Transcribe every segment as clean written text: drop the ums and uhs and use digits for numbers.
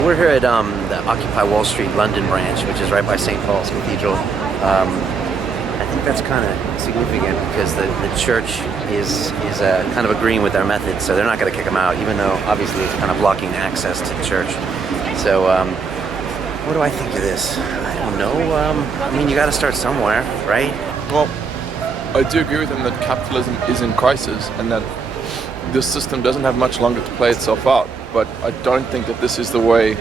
We're here at the Occupy Wall Street London branch, which is right by St. Paul's Cathedral. I think that's kind of significant because the church is kind of agreeing with our methods, so they're not going to kick them out, even though obviously it's kind of blocking access to the church. So what do I think of this? I don't know. I mean, you got to start somewhere, right? Well, I do agree with him that capitalism is in crisis and that this system doesn't have much longer to play itself out. But I don't think that this isn't the way to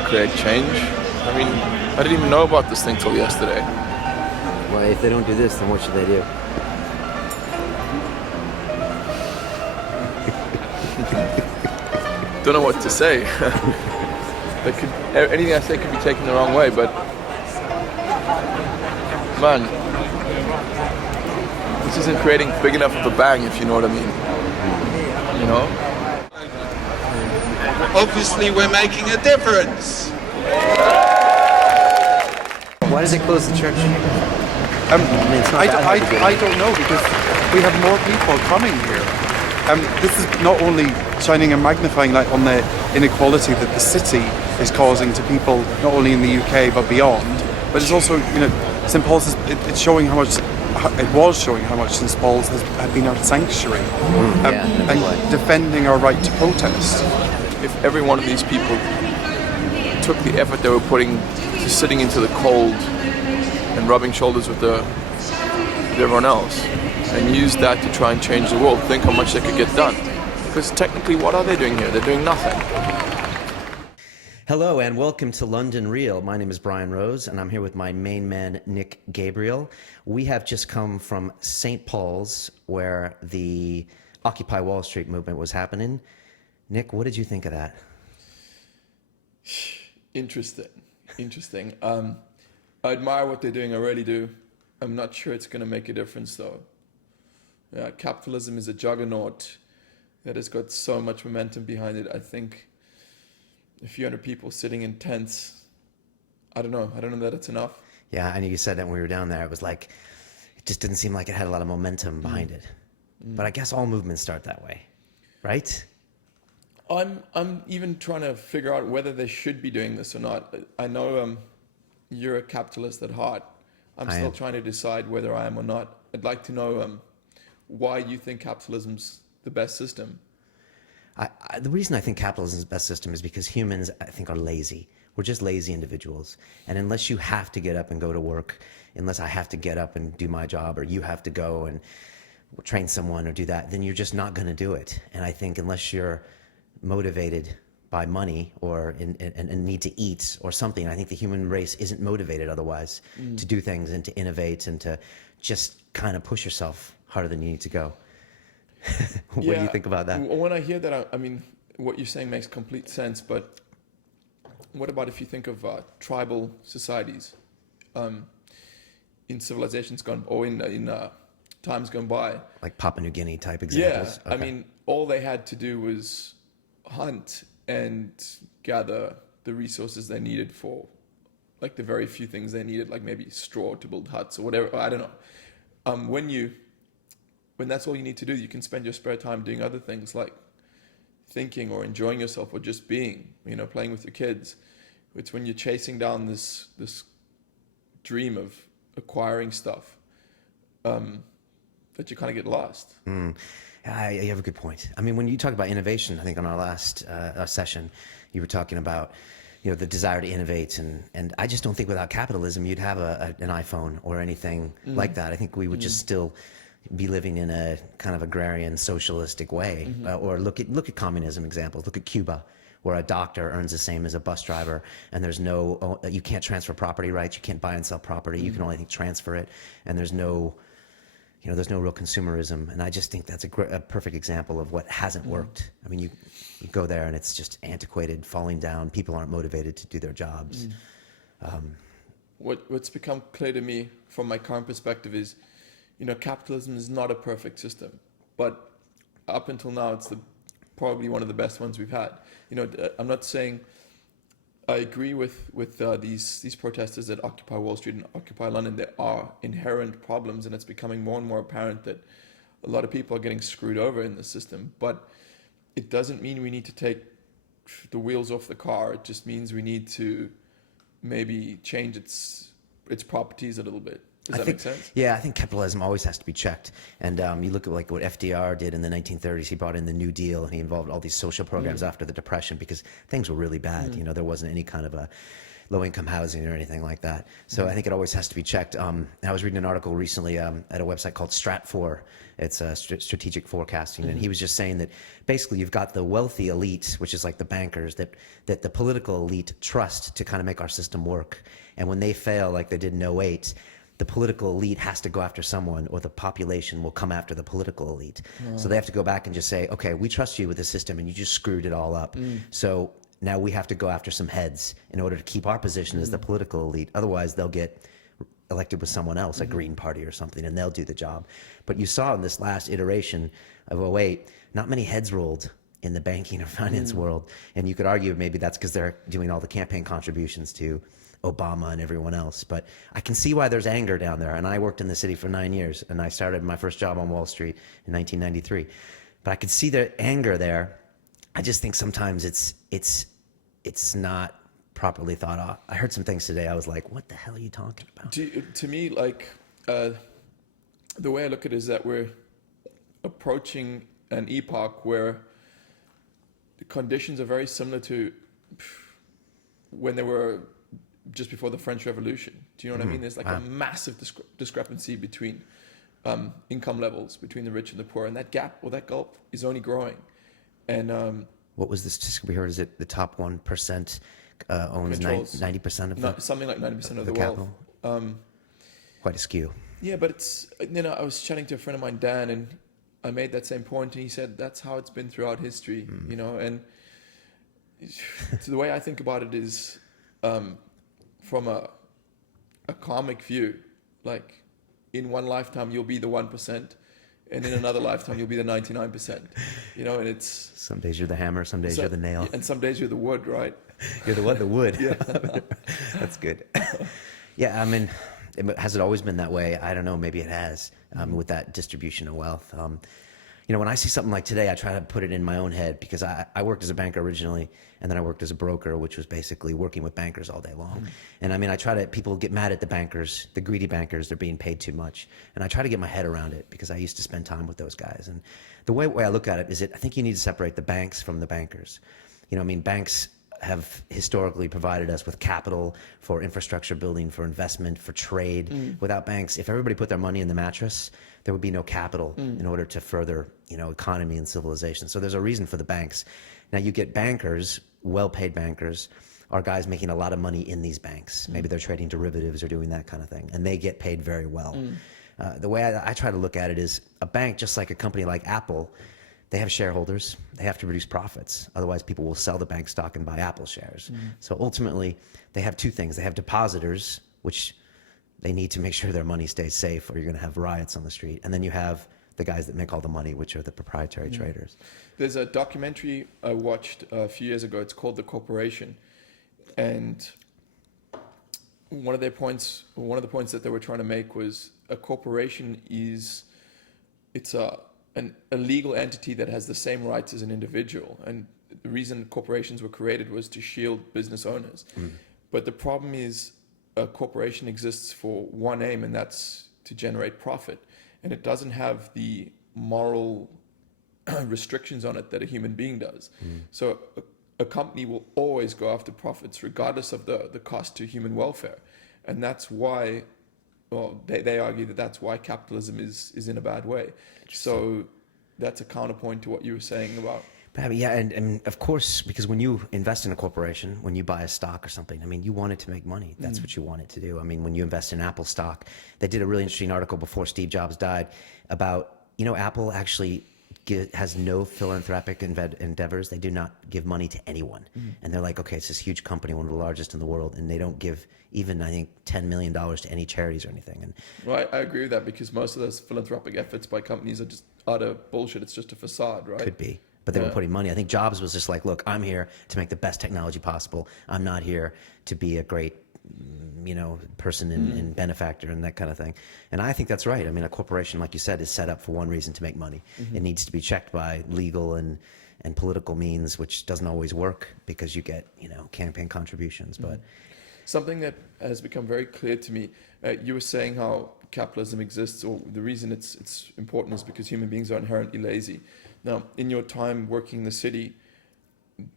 create change. I mean, I didn't even know about this thing till yesterday. Well, if they don't do this, then what should they do? Don't know what to say. Anything I say could be taken the wrong way, but man, this isn't creating big enough of a bang, if you know what I mean. You know? Obviously, we're making a difference. Why does it close the church? I don't know, because we have more people coming here. This is not only shining a magnifying light on the inequality that the city is causing to people, not only in the UK but beyond, but it's also, St. Paul's it's showing how much. It was showing how much St. Paul's had been our sanctuary and defending our right to protest. If every one of these people took the effort they were putting to sitting into the cold and rubbing shoulders with everyone else and used that to try and change the world, think how much they could get done. Because technically, what are they doing here? They're doing nothing. Hello and welcome to London Real. My name is Brian Rose and I'm here with my main man, Nic Gabriel. We have just come from St. Paul's where the Occupy Wall Street movement was happening. Nic, what did you think of that? Interesting. I admire what they're doing, I really do. I'm not sure it's going to make a difference though. Capitalism is a juggernaut that has got so much momentum behind it. I think a few hundred people sitting in tents, I don't know that it's enough. Yeah, I know you said that when we were down there. It was like, it just didn't seem like it had a lot of momentum behind it. But I guess all movements start that way, right? I'm even trying to figure out whether they should be doing this or not. I know you're a capitalist at heart. I'm still trying to decide whether I am or not. I'd like to know why you think capitalism's the best system. The reason I think capitalism is the best system is because humans, I think, are lazy. We're just lazy individuals. And unless you have to get up and go to work, unless I have to get up and do my job, or you have to go and train someone or do that, then you're just not going to do it. And I think unless you're motivated by money or and need to eat or something, I think the human race isn't motivated otherwise to do things and to innovate and to just kind of push yourself harder than you need to go. What do you think about that? When I hear that, I mean, what you're saying makes complete sense, but what about if you think of tribal societies in civilizations gone, or in times gone by? Like Papua New Guinea type examples? Yeah, okay. I mean, all they had to do was hunt and gather the resources they needed for, like the very few things they needed, like maybe straw to build huts or whatever, I don't know. When that's all you need to do, you can spend your spare time doing other things like thinking or enjoying yourself or just being, playing with your kids. It's when you're chasing down this dream of acquiring stuff that you kind of get lost. You have a good point. I mean, when you talk about innovation, I think on our last session, you were talking about the desire to innovate, and I just don't think without capitalism you'd have an iPhone or anything like that. I think we would just still be living in a kind of agrarian socialistic way. Or look at communism examples. Look at Cuba, where a doctor earns the same as a bus driver, and there's you can't transfer property rights, you can't buy and sell property, you can only transfer it, and there's no real consumerism. And I just think that's a perfect example of what hasn't worked. I mean, you go there and it's just antiquated, falling down, people aren't motivated to do their jobs. What's become clear to me from my current perspective is, capitalism is not a perfect system, but up until now, it's probably one of the best ones we've had. I'm not saying I agree with these protesters at Occupy Wall Street and Occupy London. There are inherent problems, and it's becoming more and more apparent that a lot of people are getting screwed over in the system. But it doesn't mean we need to take the wheels off the car. It just means we need to maybe change its properties a little bit. Does that make sense? Yeah, I think capitalism always has to be checked. And you look at like what FDR did in the 1930s. He brought in the New Deal, and he involved all these social programs after the Depression because things were really bad. You know, there wasn't any kind of a low-income housing or anything like that. So I think it always has to be checked. I was reading an article recently at a website called Strat4. It's strategic forecasting, and he was just saying that basically you've got the wealthy elite, which is like the bankers, that the political elite trust to kind of make our system work. And when they fail, like they did in '08, the political elite has to go after someone, or the population will come after the political elite. So they have to go back and just say, okay, we trust you with the system, and you just screwed it all up. So now we have to go after some heads in order to keep our position as the political elite. Otherwise, they'll get elected with someone else, a Green Party or something, and they'll do the job. But you saw in this last iteration of '08, not many heads rolled in the banking or finance world. And you could argue maybe that's because they're doing all the campaign contributions to Obama and everyone else. But I can see why there's anger down there. And I worked in the city for 9 years, and I started my first job on Wall Street in 1993. But I could see the anger there. I just think sometimes it's not properly thought of. I heard some things today. I was like, what the hell are you talking about? To me, like, the way I look at it is that we're approaching an epoch where the conditions are very similar to when they were just before the French Revolution. Do you know what I mean? There's like a massive discrepancy between income levels between the rich and the poor, and that gap or that gulf is only growing. And what was the statistic we heard? Is it the top 1% owns Controls 90% of the something like 90% of the capital? wealth. Quite a skew. Yeah, but it's, you know, I was chatting to a friend of mine, Dan, and I made that same point, and he said that's how it's been throughout history, you know. And so the way I think about it is from a karmic view. Like, in one lifetime you'll be the 1%, and in another lifetime you'll be the 99%, you know. And it's, some days you're the hammer, some days you're the nail, and some days you're the wood, right? You're the what? The wood. Yeah. That's good. Yeah, I mean, has it always been that way? I don't know. Maybe it has, with that distribution of wealth. You know, when I see something like today, I try to put it in my own head, because I worked as a banker originally, and then I worked as a broker, which was basically working with bankers all day long. And I mean, people get mad at the bankers, the greedy bankers, they're being paid too much. And I try to get my head around it, because I used to spend time with those guys. And the way I look at it is I think you need to separate the banks from the bankers. You know, I mean, banks have historically provided us with capital for infrastructure building, for investment, for trade. Without banks, if everybody put their money in the mattress, there would be no capital in order to further, you know, economy and civilization. So there's a reason for the banks. Now you get bankers, well-paid bankers, are guys making a lot of money in these banks. Maybe they're trading derivatives or doing that kind of thing, and they get paid very well. The way I try to look at it is, a bank, just like a company like Apple, they have shareholders, they have to produce profits. Otherwise, people will sell the bank stock and buy Apple shares. So ultimately, they have two things. They have depositors, which they need to make sure their money stays safe, or you're going to have riots on the street. And then you have the guys that make all the money, which are the proprietary traders. There's a documentary I watched a few years ago. It's called The Corporation. And one of the points that they were trying to make was, a corporation is, it's a legal entity that has the same rights as an individual. And the reason corporations were created was to shield business owners. But the problem is, a corporation exists for one aim, and that's to generate profit. And it doesn't have the moral restrictions on it that a human being does. So a company will always go after profits, regardless of the cost to human welfare. And that's why, well, they argue that that's why capitalism is in a bad way. So that's a counterpoint to what you were saying about. Yeah, and of course, because when you invest in a corporation, when you buy a stock or something, I mean, you want it to make money. That's what you want it to do. I mean, when you invest in Apple stock, they did a really interesting article before Steve Jobs died about, you know, Apple actually has no philanthropic endeavors. They do not give money to anyone. And they're like, okay, it's this huge company, one of the largest in the world, and they don't give even, I think, $10 million to any charities or anything. And Well, I agree with that, because most of those philanthropic efforts by companies are just utter bullshit. It's just a facade, right? Could be. But they were putting money. I think Jobs was just like, look, I'm here to make the best technology possible. I'm not here to be a great, you know, person and benefactor and that kind of thing. And I think that's right. I mean, a corporation, like you said, is set up for one reason: to make money. It needs to be checked by legal and and political means, which doesn't always work because you get, campaign contributions. But Something that has become very clear to me, you were saying how capitalism exists, or the reason it's important is because human beings are inherently lazy. Now, in your time working in the city,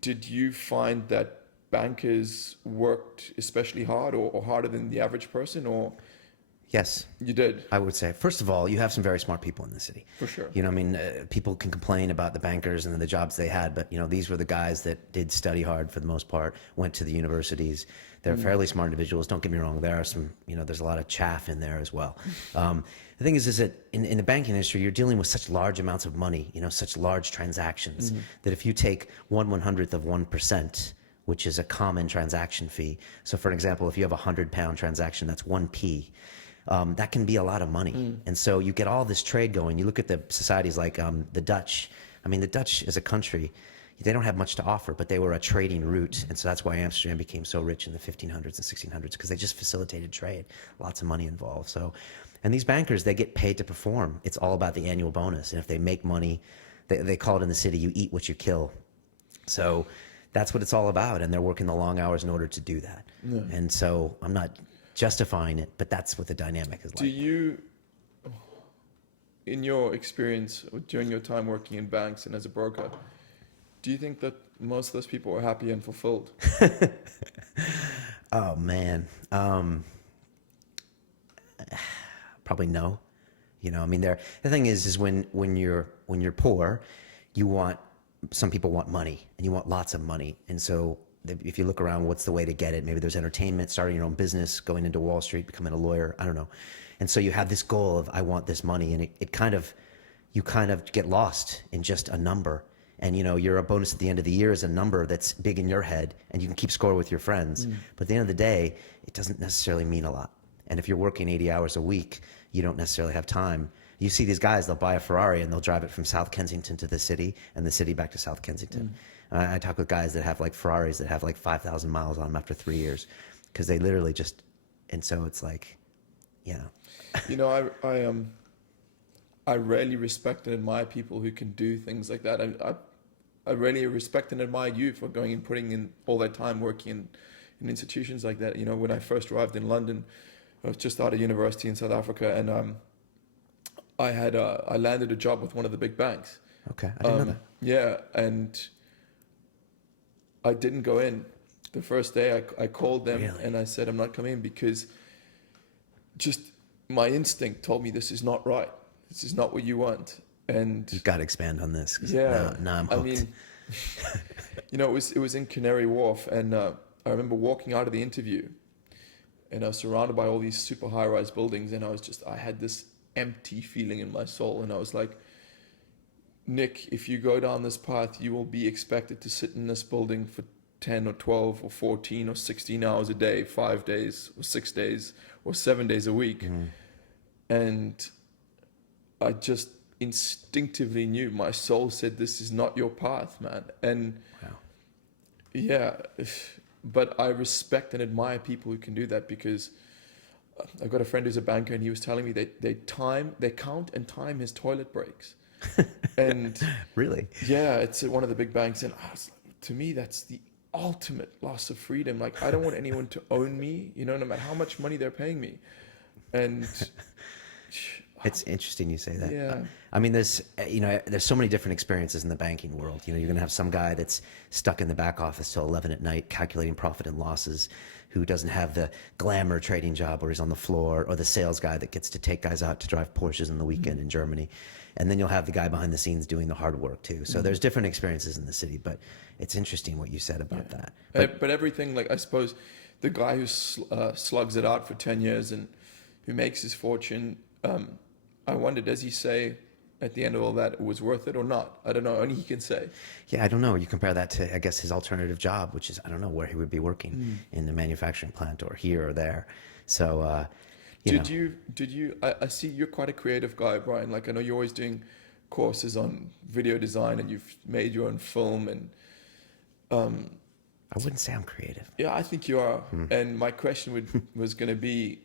did you find that bankers worked especially hard or harder than the average person, or yes, you did? I would say, first of all, you have some very smart people in the city. For sure. People can complain about the bankers and the jobs they had, but, these were the guys that did study hard for the most part, went to the universities. They're fairly smart individuals. Don't get me wrong. There are some, there's a lot of chaff in there as well. The thing is that in the banking industry, you're dealing with such large amounts of money, such large transactions, that if you take 1/100th of 1%, which is a common transaction fee. So for example, if you have a £100 transaction, that's 1p. That can be a lot of money. And so you get all this trade going. You look at the societies like the Dutch. I mean, the Dutch as a country, they don't have much to offer, but they were a trading route. And so that's why Amsterdam became so rich in the 1500s and 1600s, because they just facilitated trade. Lots of money involved. So, and these bankers, they get paid to perform. It's all about the annual bonus. And if they make money, they call it in the city, you eat what you kill. So that's what it's all about. And they're working the long hours in order to do that. Yeah. And so I'm not justifying it, but that's what the dynamic is like. Do you, in your experience during your time working in banks and as a broker, do you think that most of those people are happy and fulfilled? Oh man, probably no. The thing is when you're poor, some people want money, and you want lots of money, and so if you look around, what's the way to get it? Maybe there's entertainment, starting your own business, going into Wall Street, becoming a lawyer. I don't know. And so you have this goal of, I want this money, and you kind of get lost in just a number. And your bonus at the end of the year is a number that's big in your head, and you can keep score with your friends. But at the end of the day, it doesn't necessarily mean a lot. And if you're working 80 hours a week, you don't necessarily have time. You see these guys, they'll buy a Ferrari and they'll drive it from South Kensington to the city, and the city back to South Kensington. I talk with guys that have like Ferraris that have like 5,000 miles on them after 3 years, because they literally just, and so it's like, I rarely respect and admire people who can do things like that. I really respect and admire you for going and putting in all that time working in institutions like that. When I first arrived in London, I was just out of university in South Africa, and I landed a job with one of the big banks. Okay, I didn't know that. Yeah, and I didn't go in. The first day I called them. Really? And I said, I'm not coming in because just my instinct told me this is not right. This is not what you want. And you've got to expand on this. Yeah. Now I'm hooked. It was in Canary Wharf, and I remember walking out of the interview, and I was surrounded by all these super high-rise buildings, and I had this empty feeling in my soul, and I was like, Nick, if you go down this path, you will be expected to sit in this building for 10 or 12 or 14 or 16 hours a day, 5 days or 6 days or 7 days a week. And I just instinctively knew, my soul said, this is not your path, man. And yeah, but I respect and admire people who can do that, because I've got a friend who's a banker, and he was telling me they count and time his toilet breaks. And really? Yeah, it's at one of the big banks, and to me that's the ultimate loss of freedom. Like, I don't want anyone to own me, no matter how much money they're paying me. And it's interesting you say that. Yeah. I mean, there's so many different experiences in the banking world. You're going to have some guy that's stuck in the back office till 11 at night calculating profit and losses, who doesn't have the glamour trading job where he's on the floor, or the sales guy that gets to take guys out to drive Porsches on the weekend in Germany. And then you'll have the guy behind the scenes doing the hard work too. So there's different experiences in the city, but it's interesting what you said about that. But everything, like, I suppose the guy who slugs it out for 10 years and who makes his fortune, I wonder, does he say at the end of all that it was worth it or not? I don't know. Only he can say. Yeah, I don't know. You compare that to, I guess, his alternative job, which is, I don't know where he would be working, in the manufacturing plant or here or there. So, Did you, I see you're quite a creative guy, Brian. Like, I know you're always doing courses on video design, and you've made your own film, and I wouldn't say I'm creative. Yeah, I think you are. And my question was going to be,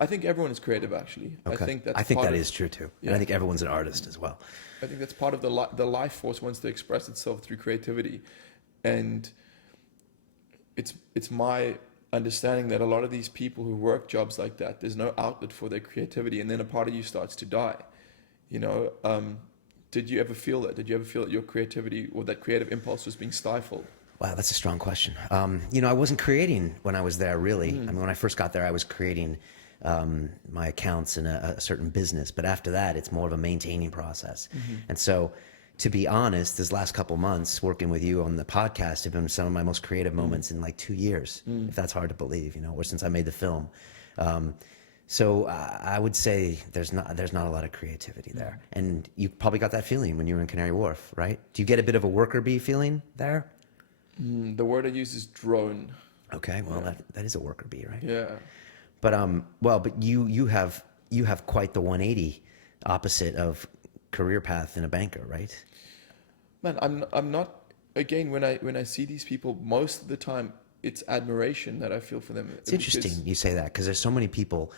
I think everyone is creative, actually. Okay. I think that is true too. Yeah. And I think everyone's an artist as well. I think that's part of the life force wants to express itself through creativity, and it's my understanding that a lot of these people who work jobs like that, there's no outlet for their creativity, and then a part of you starts to die. You know, did you ever feel that? Did you ever feel that your creativity or that creative impulse was being stifled? Wow, that's a strong question. You know, I wasn't creating when I was there, really. I mean, when I first got there, I was creating my accounts in a certain business. But after that, it's more of a maintaining process. And so, to be honest, this last couple months working with you on the podcast have been some of my most creative moments in like 2 years, if that's hard to believe, you know, or since I made the film. So I would say there's not a lot of creativity there. And you probably got that feeling when you were in Canary Wharf, right? Do you get a bit of a worker bee feeling there? The word I use is drone. Okay, well, that is a worker bee, right? Yeah. But but you have quite the 180 opposite of career path in a banker, right? Man, I'm not. Again, when I see these people, most of the time it's admiration that I feel for them. It's interesting you say that, because there's so many people,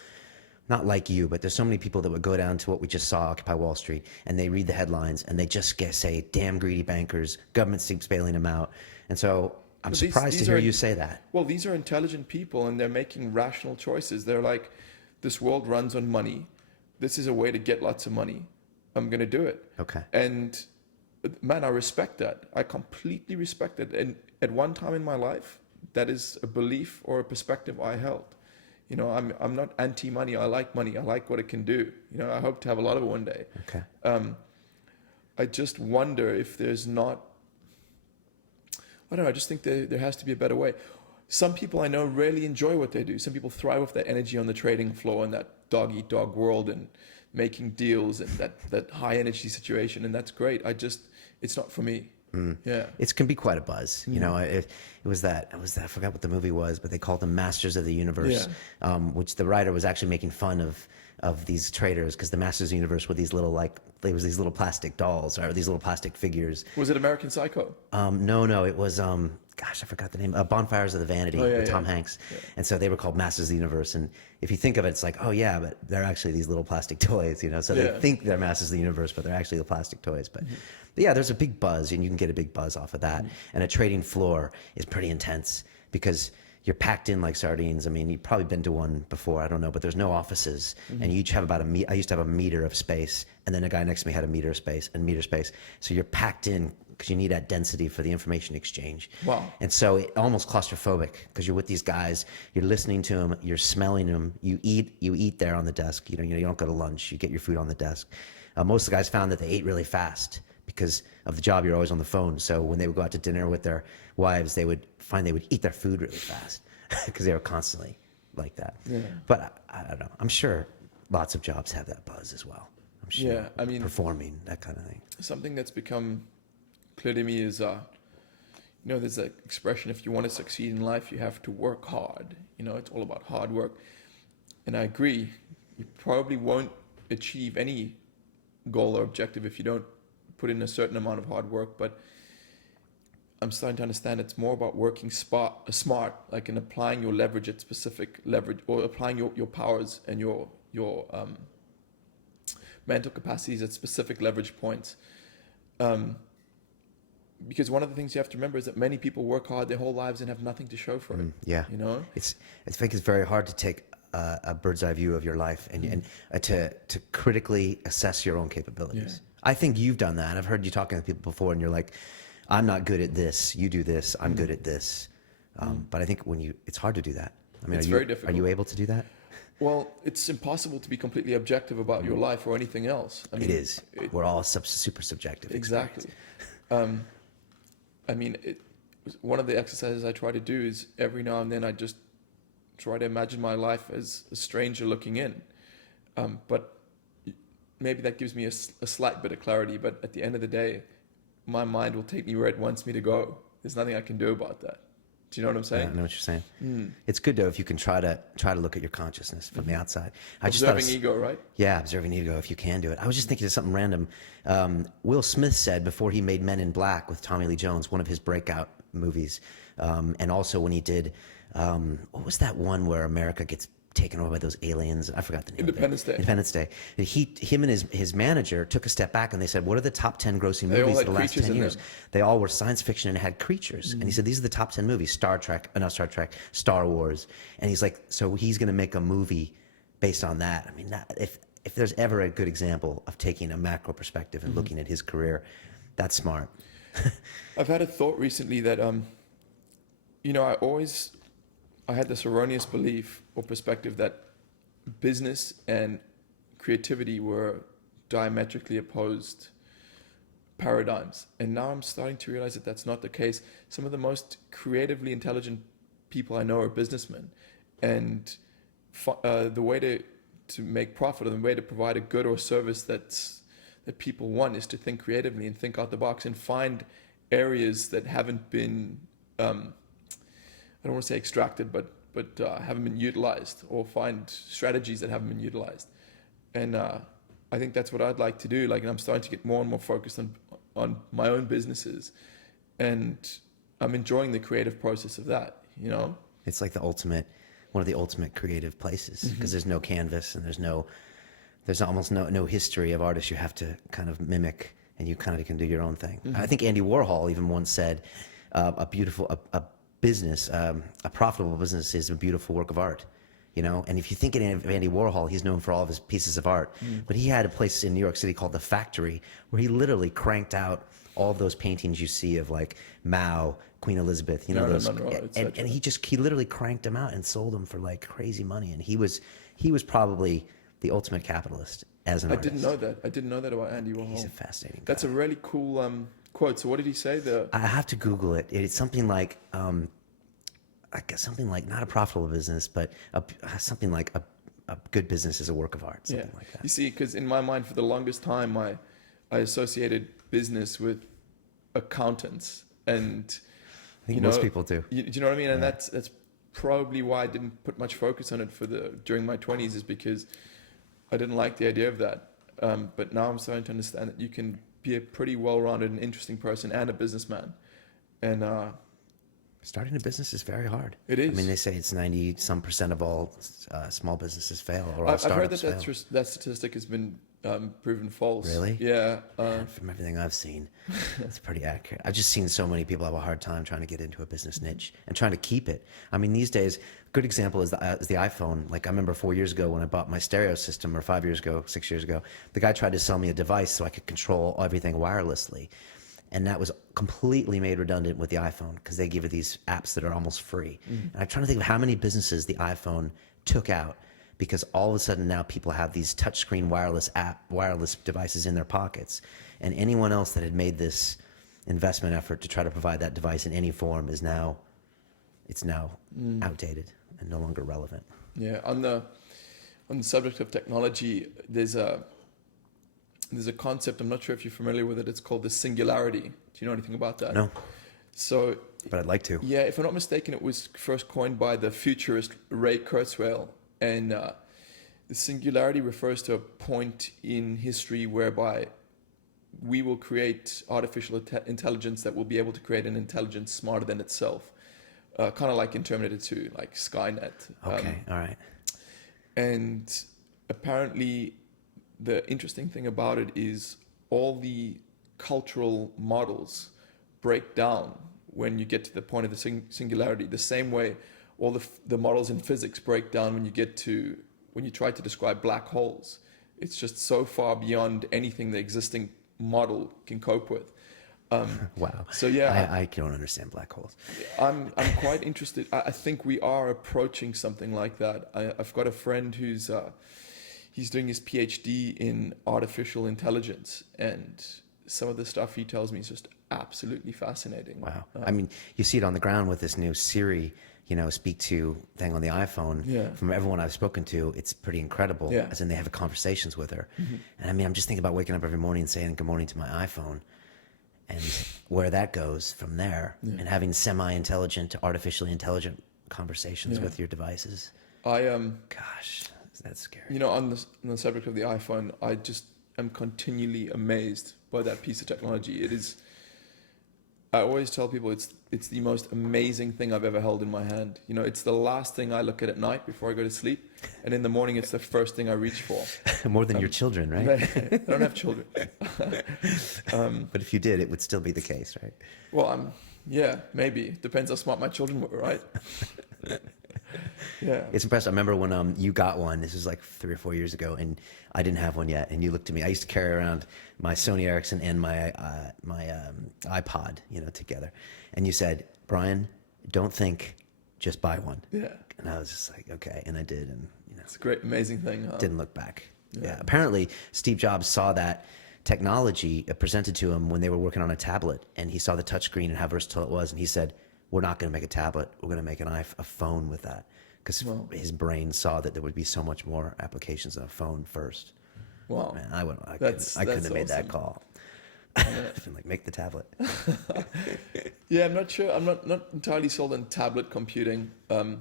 not like you, but there's so many people that would go down to what we just saw, Occupy Wall Street, and they read the headlines and they just say, damn greedy bankers, government keeps bailing them out. And so I'm surprised to hear you say that. Well, these are intelligent people and they're making rational choices. They're like, this world runs on money. This is a way to get lots of money. I'm going to do it. Okay. And man, I respect that. I completely respect it. And at one time in my life, that is a belief or a perspective I held. You know, I'm not anti-money. I like money. I like what it can do. You know, I hope to have a lot of it one day. Okay. I just wonder if there's not, I don't know, I just think there has to be a better way. Some people I know really enjoy what they do. Some people thrive with that energy on the trading floor and that dog-eat-dog world and making deals and that high-energy situation, and that's great. It's not for me. Yeah, it can be quite a buzz. You know, it was that I forgot what the movie was, but they called them Masters of the Universe, which the writer was actually making fun of these traders, because the Masters of the Universe were these little these little plastic dolls or these little plastic figures. Was it American Psycho? No, it was gosh, I forgot the name. Bonfires of the Vanity with Tom Hanks. Yeah. And so they were called Masters of the Universe. And if you think of it, it's like, oh yeah, but they're actually these little plastic toys, you know. So they think they're Masters of the Universe, but they're actually the plastic toys. But yeah, there's a big buzz, and you can get a big buzz off of that. And a trading floor is pretty intense because you're packed in like sardines. I mean, you've probably been to one before, I don't know, but there's no offices. And you each have about I used to have a meter of space, and then a guy next to me had a meter of space and meter space. So you're packed in because you need that density for the information exchange. Wow. And so it almost claustrophobic, because you're with these guys, you're listening to them, you're smelling them, you eat there on the desk. You know, you don't go to lunch, you get your food on the desk. Most of the guys found that they ate really fast because of the job. You're always on the phone. So when they would go out to dinner with their wives, they would find they would eat their food really fast because they were constantly like that. Yeah. But I don't know. I'm sure lots of jobs have that buzz as well. I'm sure. Yeah, I mean, performing, that kind of thing. Something that's become clear to me is, you know, there's that expression, if you want to succeed in life, you have to work hard. You know, it's all about hard work. And I agree. You probably won't achieve any goal or objective if you don't put in a certain amount of hard work. But I'm starting to understand it's more about working smart, like in applying your leverage at specific leverage, or applying your powers and your mental capacities at specific leverage points. Because one of the things you have to remember is that many people work hard their whole lives and have nothing to show for it. Yeah, you know, I think it's very hard to take a bird's eye view of your life and to critically assess your own capabilities. I think you've done that. I've heard you talking to people before, and you're like, I'm not good at this. You do this. I'm good at this. But I think it's hard to do that. I mean, it's very difficult. Are you able to do that? Well, it's impossible to be completely objective about your life or anything else. I mean, it is. We're all super subjective. Exactly. I mean, one of the exercises I try to do is every now and then I just try to imagine my life as a stranger looking in. But maybe that gives me a slight bit of clarity. But at the end of the day, my mind will take me where it wants me to go. There's nothing I can do about that. Do you know what I'm saying? Yeah, I know what you're saying. It's good though if you can try to look at your consciousness from the outside. Observing ego, right? Yeah, observing ego if you can do it. I was just thinking of something random. Will Smith said before he made Men in Black with Tommy Lee Jones, one of his breakout movies, and also when he did, what was that one where America gets taken over by those aliens. I forgot the name. Independence of it. Day. Independence Day. And him and his manager took a step back and they said, "What are the top 10 grossing They all movies had of the last creatures 10 in years?" them. They all were science fiction and had creatures. And he said, "These are the top 10 movies: Star Wars." And he's like, so he's going to make a movie based on that. I mean, if there's ever a good example of taking a macro perspective and looking at his career, that's smart. I've had a thought recently that, I had this erroneous belief or perspective that business and creativity were diametrically opposed paradigms. And now I'm starting to realize that that's not the case. Some of the most creatively intelligent people I know are businessmen. And the way to make profit, or the way to provide a good or service that people want, is to think creatively and think out the box and find areas that haven't been, I don't want to say extracted, but haven't been utilized, or find strategies that haven't been utilized. And I think that's what I'd like to do. And I'm starting to get more and more focused on my own businesses, and I'm enjoying the creative process of that. It's like one of the ultimate creative places, because there's no canvas and there's almost no history of artists you have to kind of mimic, and you kind of can do your own thing. I think Andy Warhol even once said, a profitable business is a beautiful work of art. And if you think of Andy Warhol, he's known for all of his pieces of art, but he had a place in New York City called the Factory, where he literally cranked out all of those paintings you see of like Mao, Queen Elizabeth, those, and he literally cranked them out and sold them for like crazy money. And he was probably the ultimate capitalist as an artist. I didn't know that about Andy Warhol. He's a fascinating guy. That's a really cool quote. So what did he say? I have to Google it. It's something like, I guess something like, not a profitable business, but something like a good business is a work of art. Something like that. You see, because in my mind, for the longest time, I associated business with accountants, and I think most people do. Do you know what I mean? And that's probably why I didn't put much focus on it during my 20s, is because I didn't like the idea of that. But now I'm starting to understand that you can be a pretty well-rounded and interesting person and a businessman. And starting a business is very hard. It is. I mean, they say it's 90% of all small businesses fail, or all I've heard startups fail. that statistic has been proven false. Really? Yeah. From everything I've seen, it's pretty accurate. I've just seen so many people have a hard time trying to get into a business niche and trying to keep it. I mean, these days, a good example is the iPhone. Like, I remember 4 years ago when I bought my stereo system, or 5 years ago, 6 years ago, the guy tried to sell me a device so I could control everything wirelessly. And that was completely made redundant with the iPhone, because they give you these apps that are almost free. And I'm trying to think of how many businesses the iPhone took out, because all of a sudden now people have these touchscreen wireless devices in their pockets. And anyone else that had made this investment effort to try to provide that device in any form is now outdated and no longer relevant. Yeah. On the subject of technology, there's a concept, I'm not sure if you're familiar with it, it's called the singularity. Do you know anything about that? No. So, but I'd like to. Yeah, if I'm not mistaken, it was first coined by the futurist Ray Kurzweil. And the singularity refers to a point in history whereby we will create artificial intelligence that will be able to create an intelligence smarter than itself. Kind of like in Terminator 2, like Skynet. Okay, all right. And apparently, the interesting thing about it is all the cultural models break down when you get to the point of the singularity. The same way all the models in physics break down when you try to describe black holes. It's just so far beyond anything the existing model can cope with. Wow. So yeah, I don't understand black holes. I'm quite interested. I think we are approaching something like that. I've got a friend who's he's doing his PhD in artificial intelligence, and some of the stuff he tells me is just absolutely fascinating. Wow. I mean, you see it on the ground with this new Siri, speak to thing on the iPhone. Yeah. From everyone I've spoken to, it's pretty incredible. Yeah. As in, they have conversations with her. And I mean, I'm just thinking about waking up every morning and saying good morning to my iPhone, and where that goes from there, and having semi-intelligent to artificially intelligent conversations with your devices. Gosh, that's scary. On the subject of the iPhone, I just am continually amazed by that piece of technology. I always tell people it's the most amazing thing I've ever held in my hand. You know, it's the last thing I look at night before I go to sleep, and in the morning it's the first thing I reach for. More than your children, right? I don't have children. But if you did, it would still be the case, right? Well, yeah, maybe. Depends how smart my children were, right? Yeah. It's impressive. I remember when you got one. This was like 3 or 4 years ago, and I didn't have one yet. And you looked at me. I used to carry around my Sony Ericsson and my iPod, together. And you said, "Brian, don't think, just buy one." Yeah. And I was just like, okay, and I did, and It's a great, amazing thing, huh? didn't look back. Yeah. Apparently, Steve Jobs saw that technology presented to him when they were working on a tablet, and he saw the touchscreen and how versatile it was, and he said, "We're not going to make a tablet. We're going to make a phone with that," because his brain saw that there would be so much more applications than a phone first. Wow. Man, I couldn't have made that call. I've been like, make the tablet. Yeah, I'm not sure. I'm not entirely sold on tablet computing. Have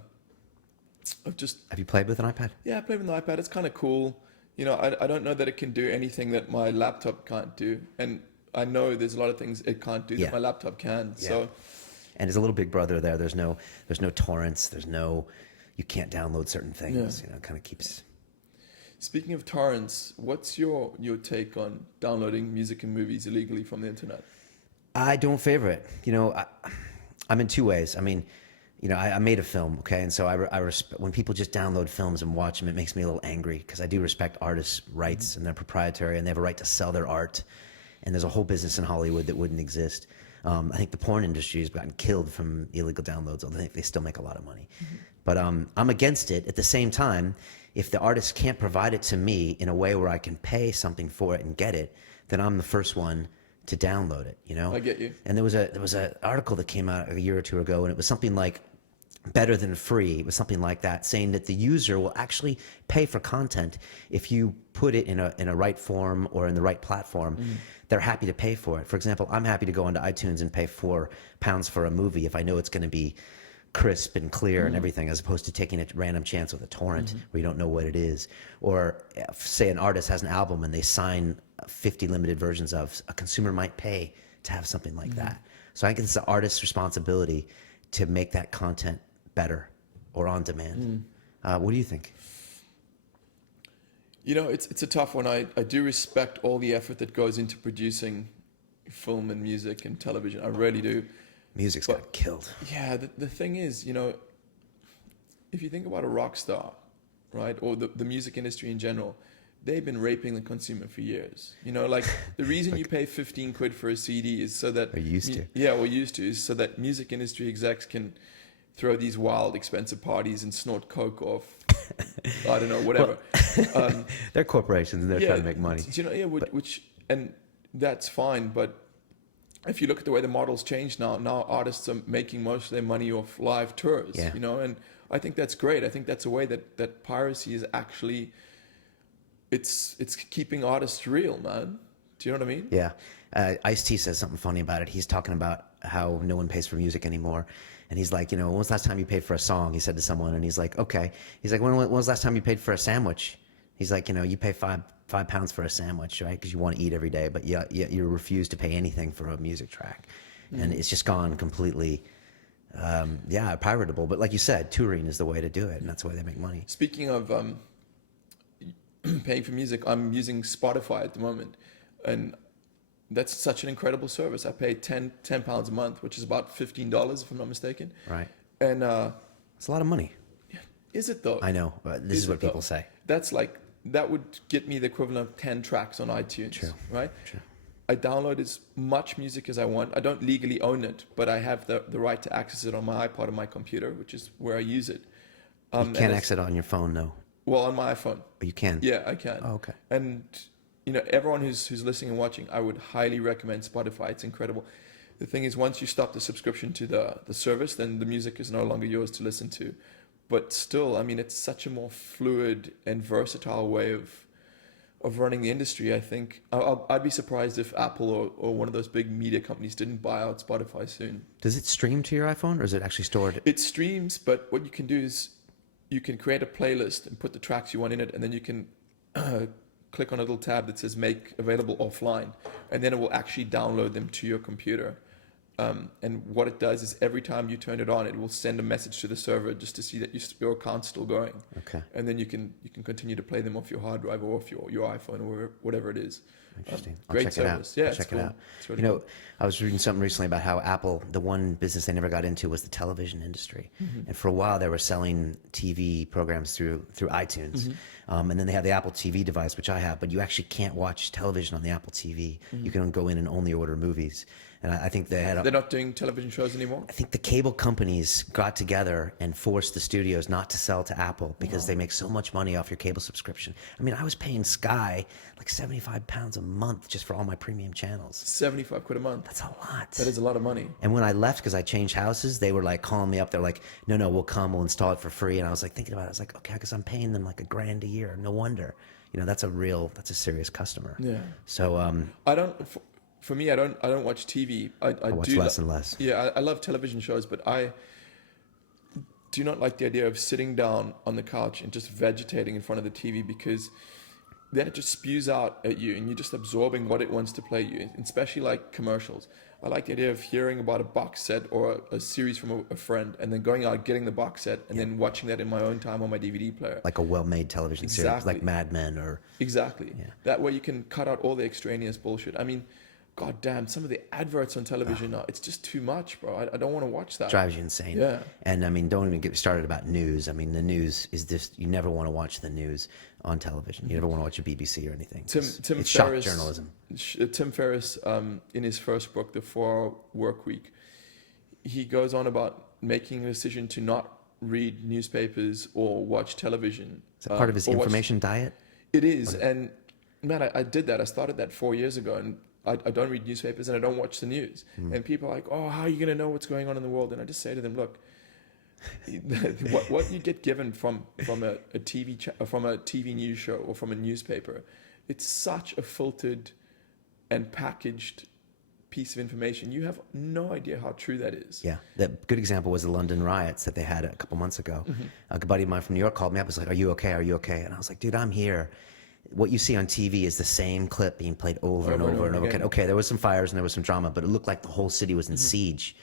you played with an iPad? Yeah, I play with an iPad. It's kind of cool. I don't know that it can do anything that my laptop can't do, and I know there's a lot of things it can't do that my laptop can. Yeah. So, and as a little big brother there, there's no torrents. You can't download certain things. It kind of keeps. Speaking of torrents, what's your take on downloading music and movies illegally from the internet? I don't favor it. I'm in two ways. I mean, I made a film, okay, and so when people just download films and watch them, it makes me a little angry because I do respect artists' rights and they're proprietary and they have a right to sell their art. And there's a whole business in Hollywood that wouldn't exist. I think the porn industry has gotten killed from illegal downloads, although I think they still make a lot of money. Mm-hmm. But I'm against it. At the same time, if the artist can't provide it to me in a way where I can pay something for it and get it, then I'm the first one to download it. I get you. And there was an article that came out a year or two ago, and it was something like better than free. It was something like that, saying that the user will actually pay for content if you put it in a right form or in the right platform. Mm-hmm. They're happy to pay for it. For example, I'm happy to go onto iTunes and pay £4 for a movie if I know it's going to be crisp and clear and everything, as opposed to taking a random chance with a torrent where you don't know what it is. Or say an artist has an album and they sign 50 limited versions of, a consumer might pay to have something like that. So I think it's the artist's responsibility to make that content better or on demand. What do you think? It's a tough one. I do respect all the effort that goes into producing film and music and television. I really do. Music's got killed. Yeah, the thing is, if you think about a rock star, right, or the music industry in general, they've been raping the consumer for years. Like the reason you pay 15 quid for a CD is so that... Or used to. Yeah, or used to, is so that music industry execs can throw these wild, expensive parties and snort coke off, I don't know, whatever. They're corporations and they're trying to make money. And that's fine, but if you look at the way the model's changed now artists are making most of their money off live tours, and I think that's great. I think that's a way that piracy is actually, it's keeping artists real, man. Do you know what I mean? Yeah. Ice-T says something funny about it. He's talking about how no one pays for music anymore. And he's like, when was the last time you paid for a song? He said to someone, and he's like, okay. He's like, when was the last time you paid for a sandwich? He's like, you pay £5 for a sandwich, right? Because you want to eat every day, but you refuse to pay anything for a music track. And it's just gone completely, piratable. But like you said, touring is the way to do it, and that's the way they make money. Speaking of paying for music, I'm using Spotify at the moment, and that's such an incredible service. I pay £10 a month, which is about $15 if I'm not mistaken. Right. And it's a lot of money. Is it though? I know. This is what people say. That would get me the equivalent of 10 tracks on iTunes. True. Right? True. I download as much music as I want. I don't legally own it, but I have the right to access it on my iPod or my computer, which is where I use it. You can't access it on your phone, though. Well, on my iPhone. Oh, you can? Yeah, I can. Oh, okay. And everyone who's listening and watching, I would highly recommend Spotify. It's incredible. The thing is, once you stop the subscription to the service, then the music is no longer yours to listen to. But still, it's such a more fluid and versatile way of running the industry. I think I'd be surprised if Apple or one of those big media companies didn't buy out Spotify soon. Does it stream to your iPhone, or is it actually stored? It streams, but what you can do is you can create a playlist and put the tracks you want in it, and then you can click on a little tab that says make available offline, and then it will actually download them to your computer. and what it does is every time you turn it on, it will send a message to the server just to see that your account's still going. Okay. And then you can continue to play them off your hard drive or off your iPhone or whatever it is. Interesting. I'll Great check service. it out. Yeah, I'll check cool. it out. It's really You know, cool. I was reading something recently about how Apple, the one business they never got into was the television industry. And for a while, they were selling TV programs through iTunes. And then they have the Apple TV device, which I have, but you actually can't watch television on the Apple TV. You can go in and only order movies. And I think they had They're not doing television shows anymore? I think the cable companies got together and forced the studios not to sell to Apple because they make so much money off your cable subscription. I mean, I was paying Sky like £75 a month just for all my premium channels. 75 quid a month. That's a lot. That is a lot of money. And when I left, because I changed houses, they were like calling me up. They're like, no, we'll come, we'll install it for free. And I was like thinking about it. I was like, okay, because I'm paying them like $1,000 a year. No wonder. You know, that's a serious customer. Yeah. So I don't. For me, I don't watch TV. I watch do less and less. Yeah, I love television shows, but I do not like the idea of sitting down on the couch and just vegetating in front of the TV, because then it just spews out at you and you're just absorbing what it wants to play you, especially like commercials. I like the idea of hearing about a box set or a series from a friend and then going out, getting the box set and then watching that in my own time on my DVD player. like a well-made television series, Exactly. like Mad Men or... Exactly. Yeah. That way you can cut out all the extraneous bullshit. I mean, God damn, some of the adverts on television now, it's just too much, bro. I don't want to watch that. Drives you insane. Yeah. And I mean, don't even get started about news. I mean, the news is just, you never want to watch the news on television. You never want to watch a BBC or anything. Tim It's Ferriss, shock journalism. Tim Ferriss, in his first book, The 4-Hour Workweek, he goes on about making a decision to not read newspapers or watch television. Is that part of his or watch- information diet? It is, and man, I did that. I started that 4 years ago, and I don't read newspapers and I don't watch the news. And people are like, "Oh, how are you going to know what's going on in the world?" And I just say to them, "Look, what you get given from a TV news show or from a newspaper, it's such a filtered and packaged piece of information. You have no idea how true that is." Yeah. The good example was the London riots that they had a couple months ago. A buddy of mine from New York called me up and was like, "Are you okay? Are you okay?" And I was like, "Dude, I'm here." What you see on TV is the same clip being played over and over and over again. Okay, there was some fires and there was some drama, but it looked like the whole city was in siege.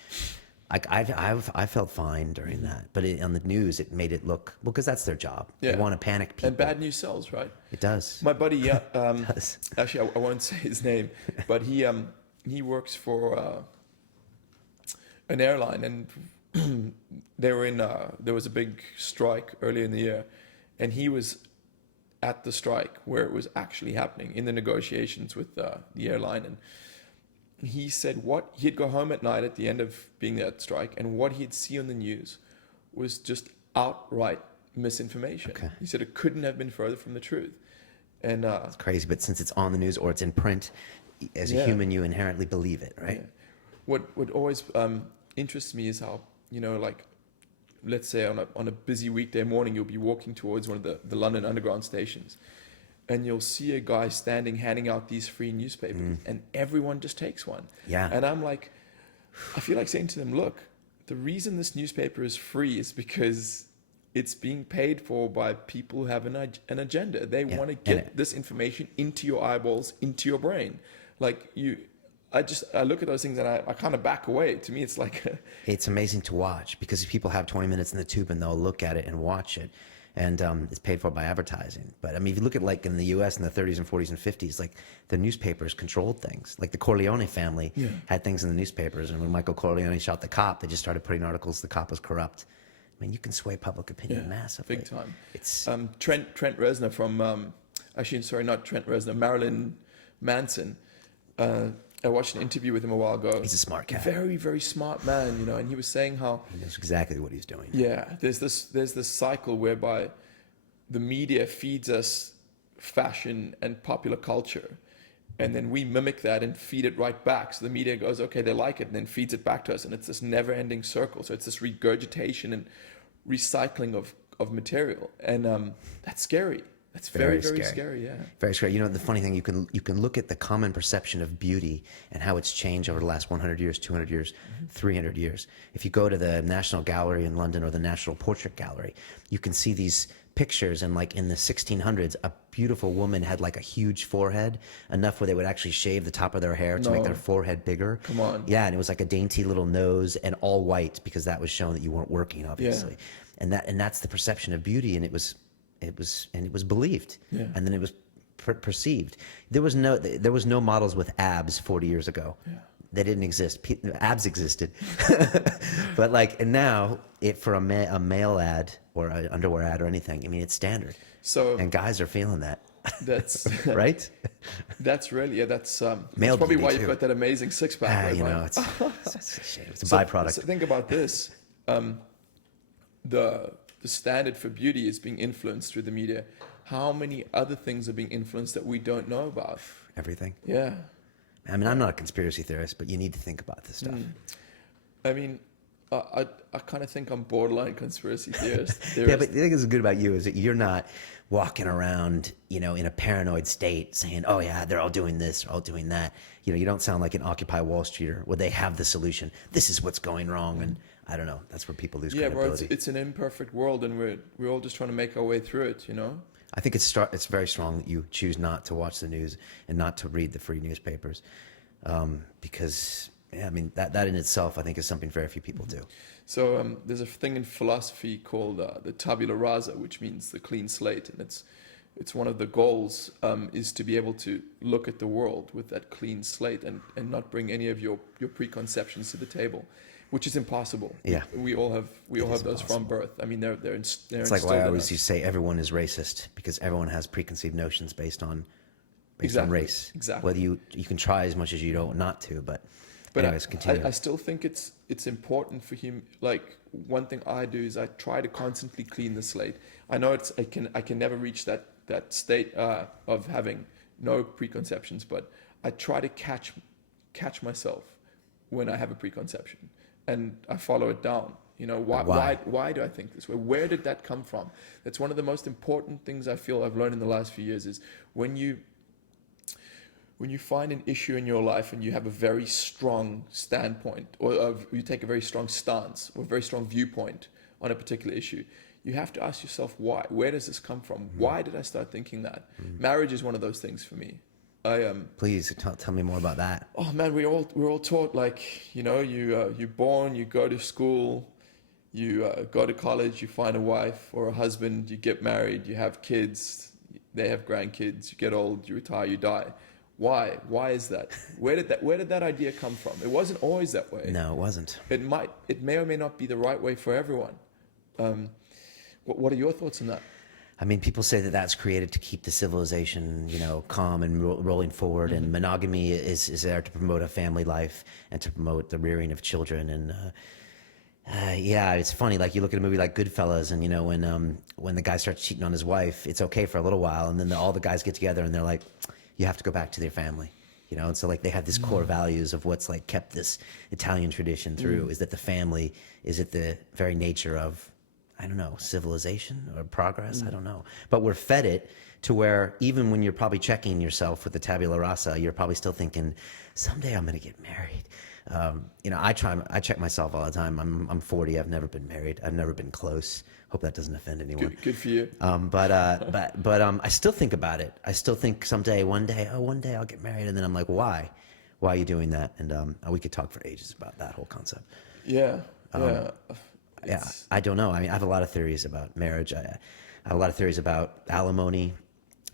I felt fine during that, but on the news it made it look, well, because that's their job. Yeah. They want to panic people. And bad news sells, right? It does. My buddy, does. actually, I won't say his name, but he works for an airline, and they were in. There was a big strike earlier in the year, and he was at the strike where it was actually happening in the negotiations with the airline. And he said he'd go home at night at the end of being at strike, and what he'd see on the news was just outright misinformation. Okay. He said it couldn't have been further from the truth. And It's crazy, but since it's on the news or it's in print, as a Yeah. human, you inherently believe it, right? yeah. What always interests me is how, like, let's say on a busy weekday morning, you'll be walking towards one of the London Underground stations, and you'll see a guy standing handing out these free newspapers, and everyone just takes one. Yeah. And I'm like, I feel like saying to them, look, the reason this newspaper is free is because it's being paid for by people who have an agenda. They want to get this information into your eyeballs, into your brain. Like I look at those things and I kind of back away. To me, it's like... It's amazing to watch because people have 20 minutes in the tube and they'll look at it and watch it. And it's paid for by advertising. But I mean, if you look at like in the US in the 30s and 40s and 50s, like the newspapers controlled things. Like the Corleone family had things in the newspapers. And when Michael Corleone shot the cop, they just started putting articles, the cop was corrupt. I mean, you can sway public opinion massively. Big time. It's Trent Reznor from... actually, sorry, not Trent Reznor, Marilyn Manson. I watched an interview with him a while ago. He's a smart cat. Very, very smart man, and he was saying how... He knows exactly what he's doing. Yeah, there's this cycle whereby the media feeds us fashion and popular culture, and then we mimic that and feed it right back. So the media goes, okay, they like it, and then feeds it back to us, and it's this never-ending circle. So it's this regurgitation and recycling of material, and that's scary. That's very, very scary, yeah. Very scary. You know, the funny thing, you can look at the common perception of beauty and how it's changed over the last 100 years, 200 years, 300 years. If you go to the National Gallery in London or the National Portrait Gallery, you can see these pictures, and like in the 1600s, a beautiful woman had like a huge forehead, enough where they would actually shave the top of their hair to make their forehead bigger. Come on. Yeah, and it was like a dainty little nose and all white, because that was showing that you weren't working, obviously. And that's the perception of beauty, and it was believed, and then it was perceived. There was no models with abs 40 years ago. They didn't exist. Abs existed, but like, and now for a male ad or an underwear ad or anything, I mean, it's standard. So, and guys are feeling that. That's right. That's really that's male probably why beauty, you've too. got that amazing six pack. Right, you know, Mike? it's a shame. It's a byproduct. So think about this. The standard for beauty is being influenced through the media. How many other things are being influenced that we don't know about? Everything. Yeah. I mean, I'm not a conspiracy theorist, but you need to think about this stuff. I mean, I kind of think I'm borderline conspiracy theorist. Yeah, but the thing that's good about you is that you're not walking around, you know, in a paranoid state saying, oh yeah, they're all doing this, they're all doing that. You know, you don't sound like an Occupy Wall Streeter where they have the solution. This is what's going wrong. And I don't know, that's where people lose credibility. Yeah, bro, it's an imperfect world, and we're all just trying to make our way through it, you know? I think it's very strong that you choose not to watch the news and not to read the free newspapers, because I mean that in itself, I think, is something very few people do. So there's a thing in philosophy called the tabula rasa, which means the clean slate, and it's one of the goals is to be able to look at the world with that clean slate and not bring any of your preconceptions to the table, which is impossible. Yeah, we all have those from birth. I mean, they're it's like why I always used to say everyone is racist, because everyone has preconceived notions based on race. Exactly. Whether you can try as much as you don't not to, but anyways, continue. I still think it's important for him. Like, one thing I do is I try to constantly clean the slate. I know I can never reach that state of having no preconceptions, but I try to catch myself when I have a preconception, and I follow it down. You know, why do I think this way? Where did that come from? That's one of the most important things I feel I've learned in the last few years is when you find an issue in your life and you have a very strong standpoint, or you take a very strong stance or a very strong viewpoint on a particular issue, you have to ask yourself why. Where does this come from? Why did I start thinking that? Marriage is one of those things for me. Please tell me more about that. Oh man, we're all taught, like, you know, you're born, you go to school, you go to college, you find a wife or a husband, you get married, you have kids, they have grandkids, you get old, you retire, you die. Why? Why is that? Where did that idea come from? It wasn't always that way. No, it wasn't. It may or may not be the right way for everyone. What are your thoughts on that? I mean, people say that that's created to keep the civilization, you know, calm and rolling forward, and monogamy is there to promote a family life and to promote the rearing of children. And yeah, it's funny. Like, you look at a movie like Goodfellas, and you know, when the guy starts cheating on his wife, it's okay for a little while, and then all the guys get together and they're like, you have to go back to their family, you know. And so, like, they have this core values of what's like kept this Italian tradition through, is that the family is at the very nature of, I don't know, civilization or progress. I don't know. But we're fed it to where even when you're probably checking yourself with the tabula rasa, you're probably still thinking, someday I'm going to get married. You know, I check myself all the time. I'm 40. I've never been married. I've never been close. Hope that doesn't offend anyone. Good for you. But I still think about it. I still think one day I'll get married. And then I'm like, why? Why are you doing that? And we could talk for ages about that whole concept. Yeah. Yeah, I don't know. I mean, I have a lot of theories about marriage. I have a lot of theories about alimony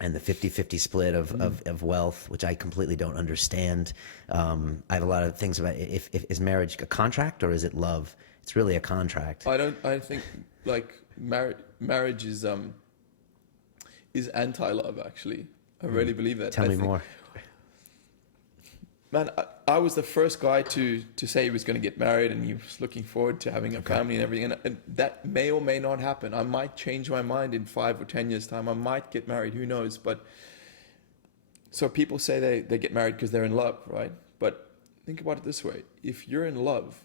and the 50-50 split of wealth, which I completely don't understand. I have a lot of things about if is marriage a contract or is it love? It's really a contract. I think like marriage is anti-love, actually. I really believe that. Tell me more. Man, I was the first guy to say he was going to get married and he was looking forward to having a family and everything. And that may or may not happen. I might change my mind in 5 or 10 years' time. I might get married. Who knows? But so people say they get married because they're in love, right? But think about it this way. If you're in love,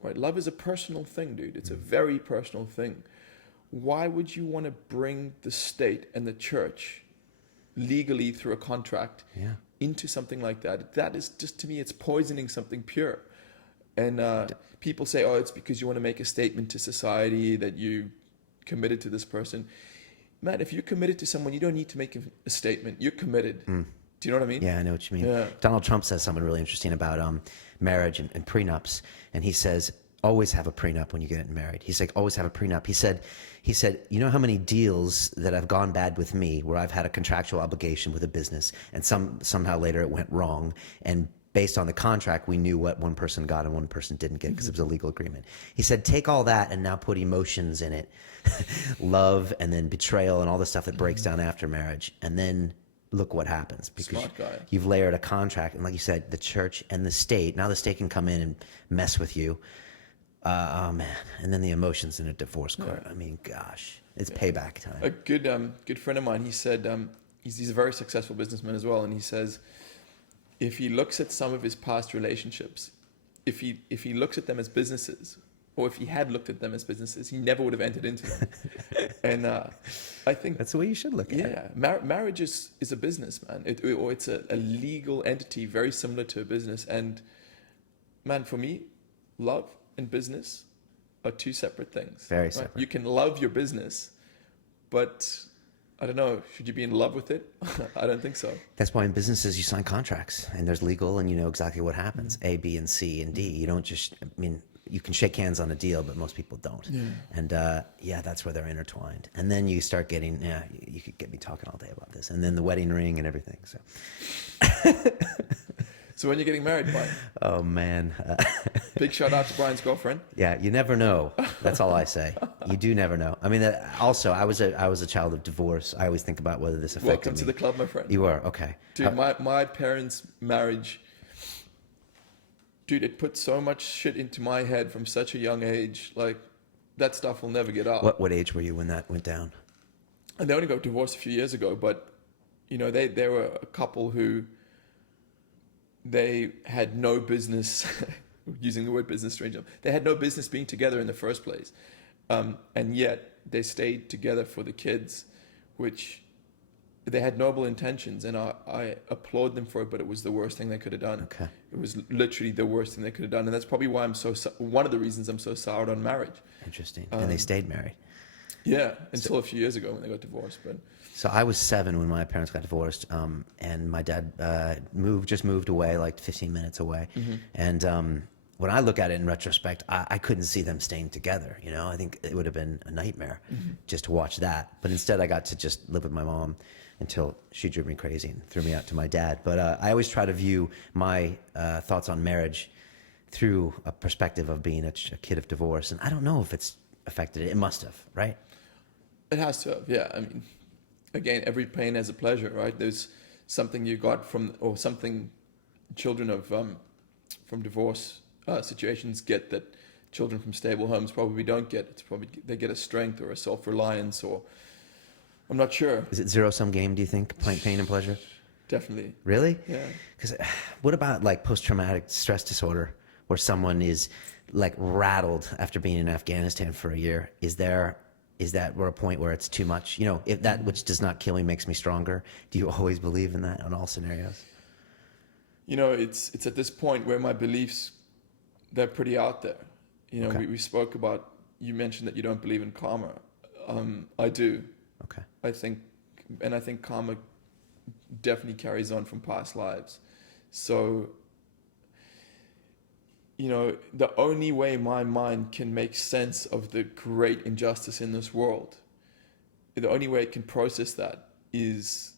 right? Love is a personal thing, dude. It's a very personal thing. Why would you want to bring the state and the church legally through a contract into something like that? That is just, to me, it's poisoning something pure. And people say, oh, it's because you want to make a statement to society that you committed to this person. man, if you're committed to someone, you don't need to make a statement. You're committed. Do you know what I mean? Yeah, I know what you mean. Yeah. Donald Trump says something really interesting about marriage and prenups, and he says, always have a prenup when you get married. He's like, always have a prenup. He said, you know how many deals that have gone bad with me where I've had a contractual obligation with a business and somehow later it went wrong, and based on the contract, we knew what one person got and one person didn't get because it was a legal agreement. He said, take all that and now put emotions in it, love and then betrayal and all the stuff that breaks down after marriage, and then look what happens, because Smart guy. you've layered a contract, and like you said, the church and the state. Now the state can come in and mess with you. Oh man, and then the emotions in a divorce court. I mean, gosh, it's payback time. A good friend of mine, he said, he's a very successful businessman as well, and he says, if he looks at some of his past relationships, if he looks at them as businesses, or if he had looked at them as businesses, he never would have entered into them. And I think That's the way you should look at it. yeah, marriage is a business, man. It's a legal entity very similar to a business. And man, for me, love and business are two separate things. Very right? separate. You can love your business, but I don't know, should you be in love with it? I don't think so. That's why in businesses you sign contracts, and there's legal, and you know exactly what happens. A, B, and C, and D. You don't just, I mean, you can shake hands on a deal, but most people don't. Yeah. And that's where they're intertwined. And then you start getting, you could get me talking all day about this. And then the wedding ring and everything. So. So when you're getting married, Brian? Oh man. Big shout out to Brian's girlfriend. Yeah, you never know. That's all I say. You do never know. I mean, also, I was a child of divorce. I always think about whether this affected Welcome me. to the club, my friend. You are okay. Dude, my parents' marriage, dude, it put so much shit into my head from such a young age. Like, that stuff will never get out. What age were you when that went down? And they only got divorced a few years ago, but, you know, they were a couple who, they had no business, using the word business strange, they had no business being together in the first place. And yet they stayed together for the kids, which they had noble intentions, and I applaud them for it, but it was the worst thing they could have done. Okay. It was literally the worst thing they could have done. And that's probably why one of the reasons I'm so soured on marriage. Interesting. And they stayed married. Yeah, until a few years ago when they got divorced. But So I was 7 when my parents got divorced, and my dad just moved away, like 15 minutes away. Mm-hmm. And when I look at it in retrospect, I couldn't see them staying together. You know, I think it would have been a nightmare just to watch that. But instead, I got to just live with my mom until she drove me crazy and threw me out to my dad. But I always try to view my thoughts on marriage through a perspective of being a kid of divorce. And I don't know if it's affected it. It must have, right? it has to have, yeah. I mean, again, every pain has a pleasure, right? There's something you got from, or something children of from divorce situations get that children from stable homes probably don't get. It's probably they get a strength or a self-reliance, or I'm not sure. Is it zero-sum game, do you think? Pain and pleasure? Definitely. Really? Yeah. Because what about like post-traumatic stress disorder, where someone is like rattled after being in Afghanistan for a year? Is that we're a point where it's too much? You know, if that which does not kill me makes me stronger. Do you always believe in that on all scenarios? You know, it's at this point where my beliefs, they're pretty out there. You know, Okay. we spoke about, you mentioned that you don't believe in karma. I do. Okay. I think karma definitely carries on from past lives. So, you know, the only way my mind can make sense of the great injustice in this world, the only way it can process that is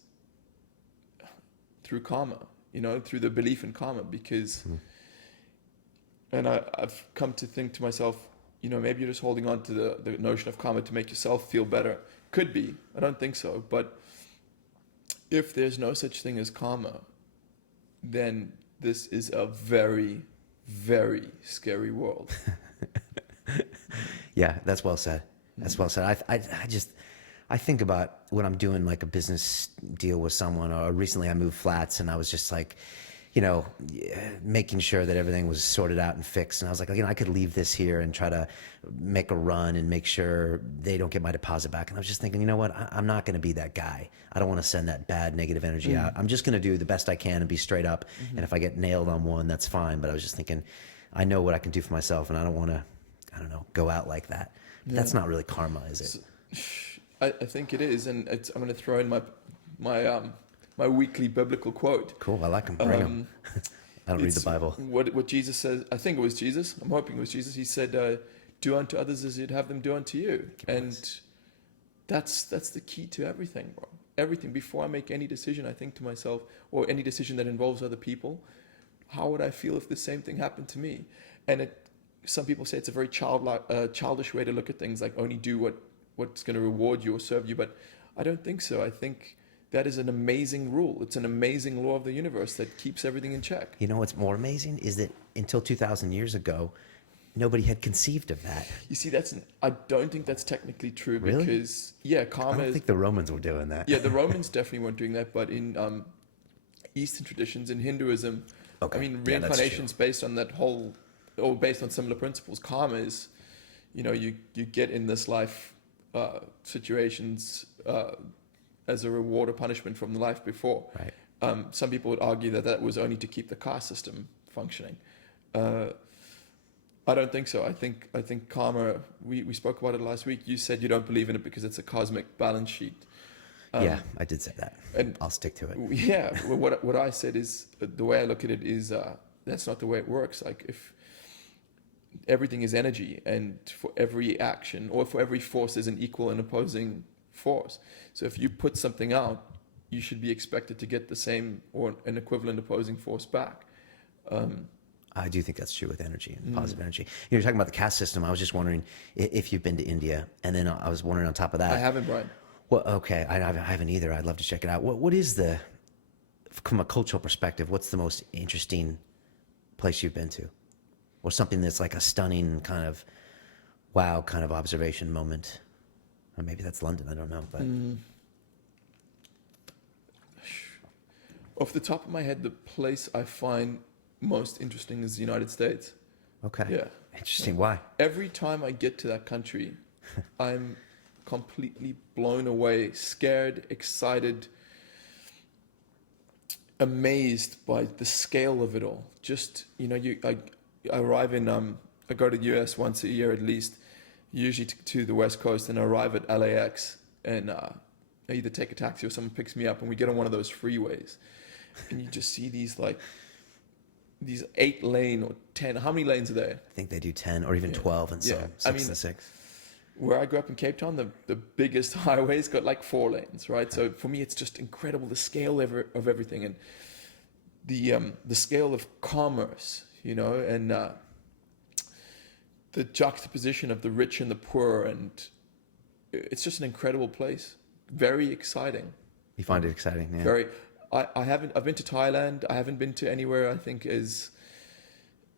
through karma, you know, through the belief in karma, because, and I've come to think to myself, you know, maybe you're just holding on to the notion of karma to make yourself feel better. Could be. I don't think so. But if there's no such thing as karma, then this is a very, very scary world. Yeah, that's well said. That's well said. I think about when I'm doing like a business deal with someone, or recently I moved flats and I was just like, you know, making sure that everything was sorted out and fixed. And I was like, you know, I could leave this here and try to make a run and make sure they don't get my deposit back. And I was just thinking, you know what? I'm not going to be that guy. I don't want to send that bad negative energy out. I'm just going to do the best I can and be straight up. And if I get nailed on one, that's fine. But I was just thinking, I know what I can do for myself, and I don't want to, I don't know, go out like that. But that's not really karma, is it? I think it is, and I'm going to throw in my weekly biblical quote. Cool. I like them. Bring 'em. I don't read the Bible. What Jesus says, I think it was Jesus. I'm hoping it was Jesus. He said, "Do unto others as you'd have them do unto you," and that's the key to everything, bro. Everything. Before I make any decision, I think to myself, or any decision that involves other people, how would I feel if the same thing happened to me? And some people say it's a very childish way to look at things, like only do what's going to reward you or serve you. But I don't think so. I think that is an amazing rule. It's an amazing law of the universe that keeps everything in check. You know what's more amazing is that until 2,000 years ago, nobody had conceived of that. You see, I don't think that's technically true. Really? Because, karma I don't think the Romans were doing that. Yeah, the Romans definitely weren't doing that, but in Eastern traditions, in Hinduism, Okay. I mean, Yeah, that's reincarnation's based on that whole, or based on similar principles. Karma is, you get in this life situations as a reward or punishment from the life before. Right. Some people would argue that was only to keep the caste system functioning. I don't think so. I think karma. We spoke about it last week. You said you don't believe in it because it's a cosmic balance sheet. Yeah, I did say that, and I'll stick to it. Yeah, well, what I said is, the way I look at it is, that's not the way it works. Like, if everything is energy, and for every action or for every force there's an equal and opposing force. So if you put something out, you should be expected to get the same or an equivalent opposing force back. I do think that's true with energy and positive energy. You're talking about the caste system. I was just wondering if you've been to India, and then I was wondering on top of that. I haven't, Brian. Well, okay, I haven't either. I'd love to check it out. What is from a cultural perspective, what's the most interesting place you've been to? Or something that's like a stunning kind of, wow, kind of observation moment? Or maybe that's London, I don't know. But Off the top of my head, the place I find most interesting is the United States. Okay. Yeah. Interesting. Why? Every time I get to that country, I'm completely blown away, scared, excited, amazed by the scale of it all. Just, I arrive in, I go to the US once a year at least, usually to the West Coast, and I arrive at LAX, and I either take a taxi or someone picks me up, and we get on one of those freeways, and you just see these 8-lane or 10, how many lanes are there? I think they do 10 or even 12 and some, 6 to 6. Where I grew up in Cape Town, the biggest highway's got like 4 lanes, right? So for me, it's just incredible, the scale of everything, and the scale of commerce, and the juxtaposition of the rich and the poor, and it's just an incredible place. Very exciting. You find it exciting, yeah. Very. I've been to Thailand. I haven't been to anywhere I think as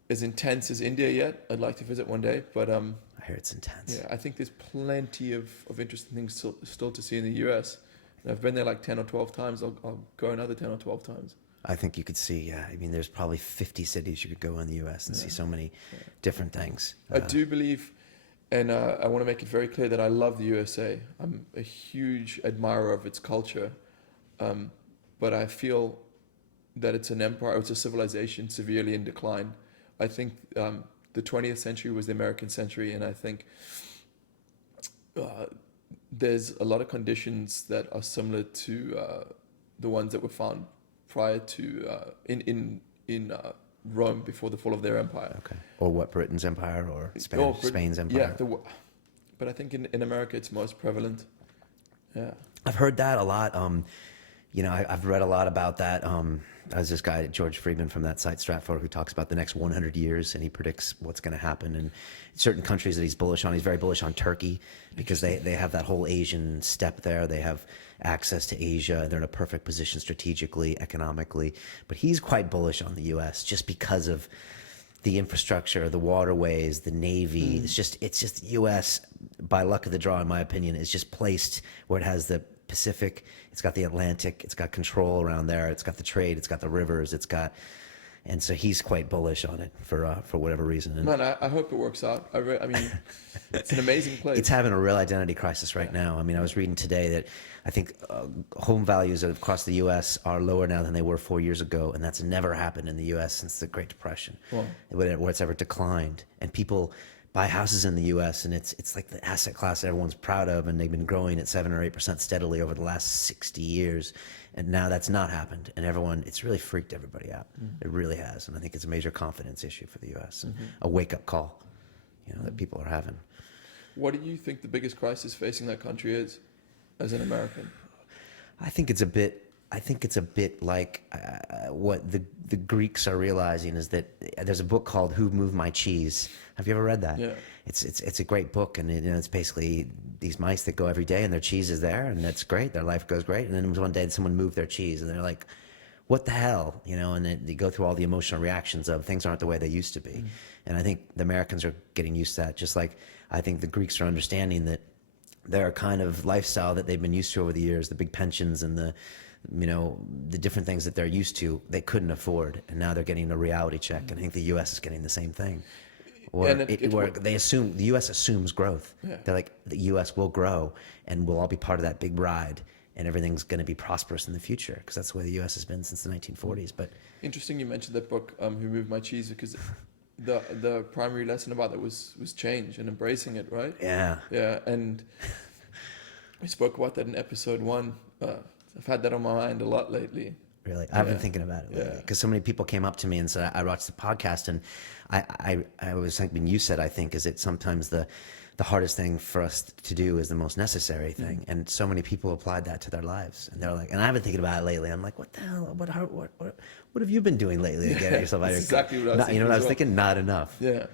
intense as India yet. I'd like to visit one day, but I hear it's intense. yeah, I think there's plenty of interesting things still to see in the US. And I've been there like 10 or 12 times. I'll go another 10 or 12 times. I think you could see, there's probably 50 cities you could go in the U.S. and see so many different things. I do believe, and I want to make it very clear that I love the USA. I'm a huge admirer of its culture, but I feel that it's an empire, it's a civilization severely in decline. I think the 20th century was the American century, and I think there's a lot of conditions that are similar to the ones that were found prior to in Rome before the fall of their empire. Okay. Or what, Britain's empire or Spain's empire? Yeah, but I think in America it's most prevalent. Yeah. I've heard that a lot. I've read a lot about that. There's this guy, George Friedman from that site, Stratfor, who talks about the next 100 years, and he predicts what's going to happen. And certain countries that he's bullish on, he's very bullish on Turkey, because they have that whole Asian step there. They have access to Asia. They're in a perfect position strategically, economically. But he's quite bullish on the U.S. just because of the infrastructure, the waterways, the Navy. It's just U.S., by luck of the draw, in my opinion, is just placed where it has the Pacific, it's got the Atlantic, it's got control around there, it's got the trade, it's got the rivers, and so he's quite bullish on it for whatever reason. Man, I hope it works out. I mean, it's an amazing place. It's having a real identity crisis right now. I mean, I was reading today that I think home values across the U.S. are lower now than they were 4 years ago, and that's never happened in the U.S. since the Great Depression, where it's ever declined. And people buy houses in the U.S. and it's like the asset class that everyone's proud of, and they've been growing at 7 or 8% steadily over the last 60 years, and now that's not happened, and it's really freaked everybody out. It really has, and I think it's a major confidence issue for the U.S. and a wake-up call, that people are having. What do you think the biggest crisis facing that country is, as an American? I think it's a bit like what the Greeks are realizing is that there's a book called "Who Moved My Cheese." Have you ever read that? Yeah. It's a great book, and it's basically these mice that go every day, and their cheese is there, and that's great. Their life goes great, and then one day someone moved their cheese, and they're like, "What the hell?" And they go through all the emotional reactions of things aren't the way they used to be. And I think the Americans are getting used to that, just like I think the Greeks are understanding that their kind of lifestyle that they've been used to over the years, the big pensions and the different things that they're used to, they couldn't afford, and now they're getting a reality check. And I think the U.S. is getting the same thing, where they assume the U.S. assumes growth. Yeah. They're like, the U.S. will grow, and we'll all be part of that big ride, and everything's going to be prosperous in the future, because that's the way the U.S. has been since the 1940s. But Interesting you mentioned that book, Who Moved My Cheese, because the primary lesson about it was change and embracing it, right? yeah, And we spoke about that in episode 1. I've had that on my mind a lot lately. really, I've been thinking about it lately, because so many people came up to me and said, I watched the podcast, and I was thinking, you said, I think, is it sometimes the hardest thing for us to do is the most necessary thing. And so many people applied that to their lives, and they're like, and I've been thinking about it lately. I'm like, what the hell? What have you been doing lately to get yourself out of your exactly what I was thinking. You know what I was as well. thinking? Not enough. Yeah.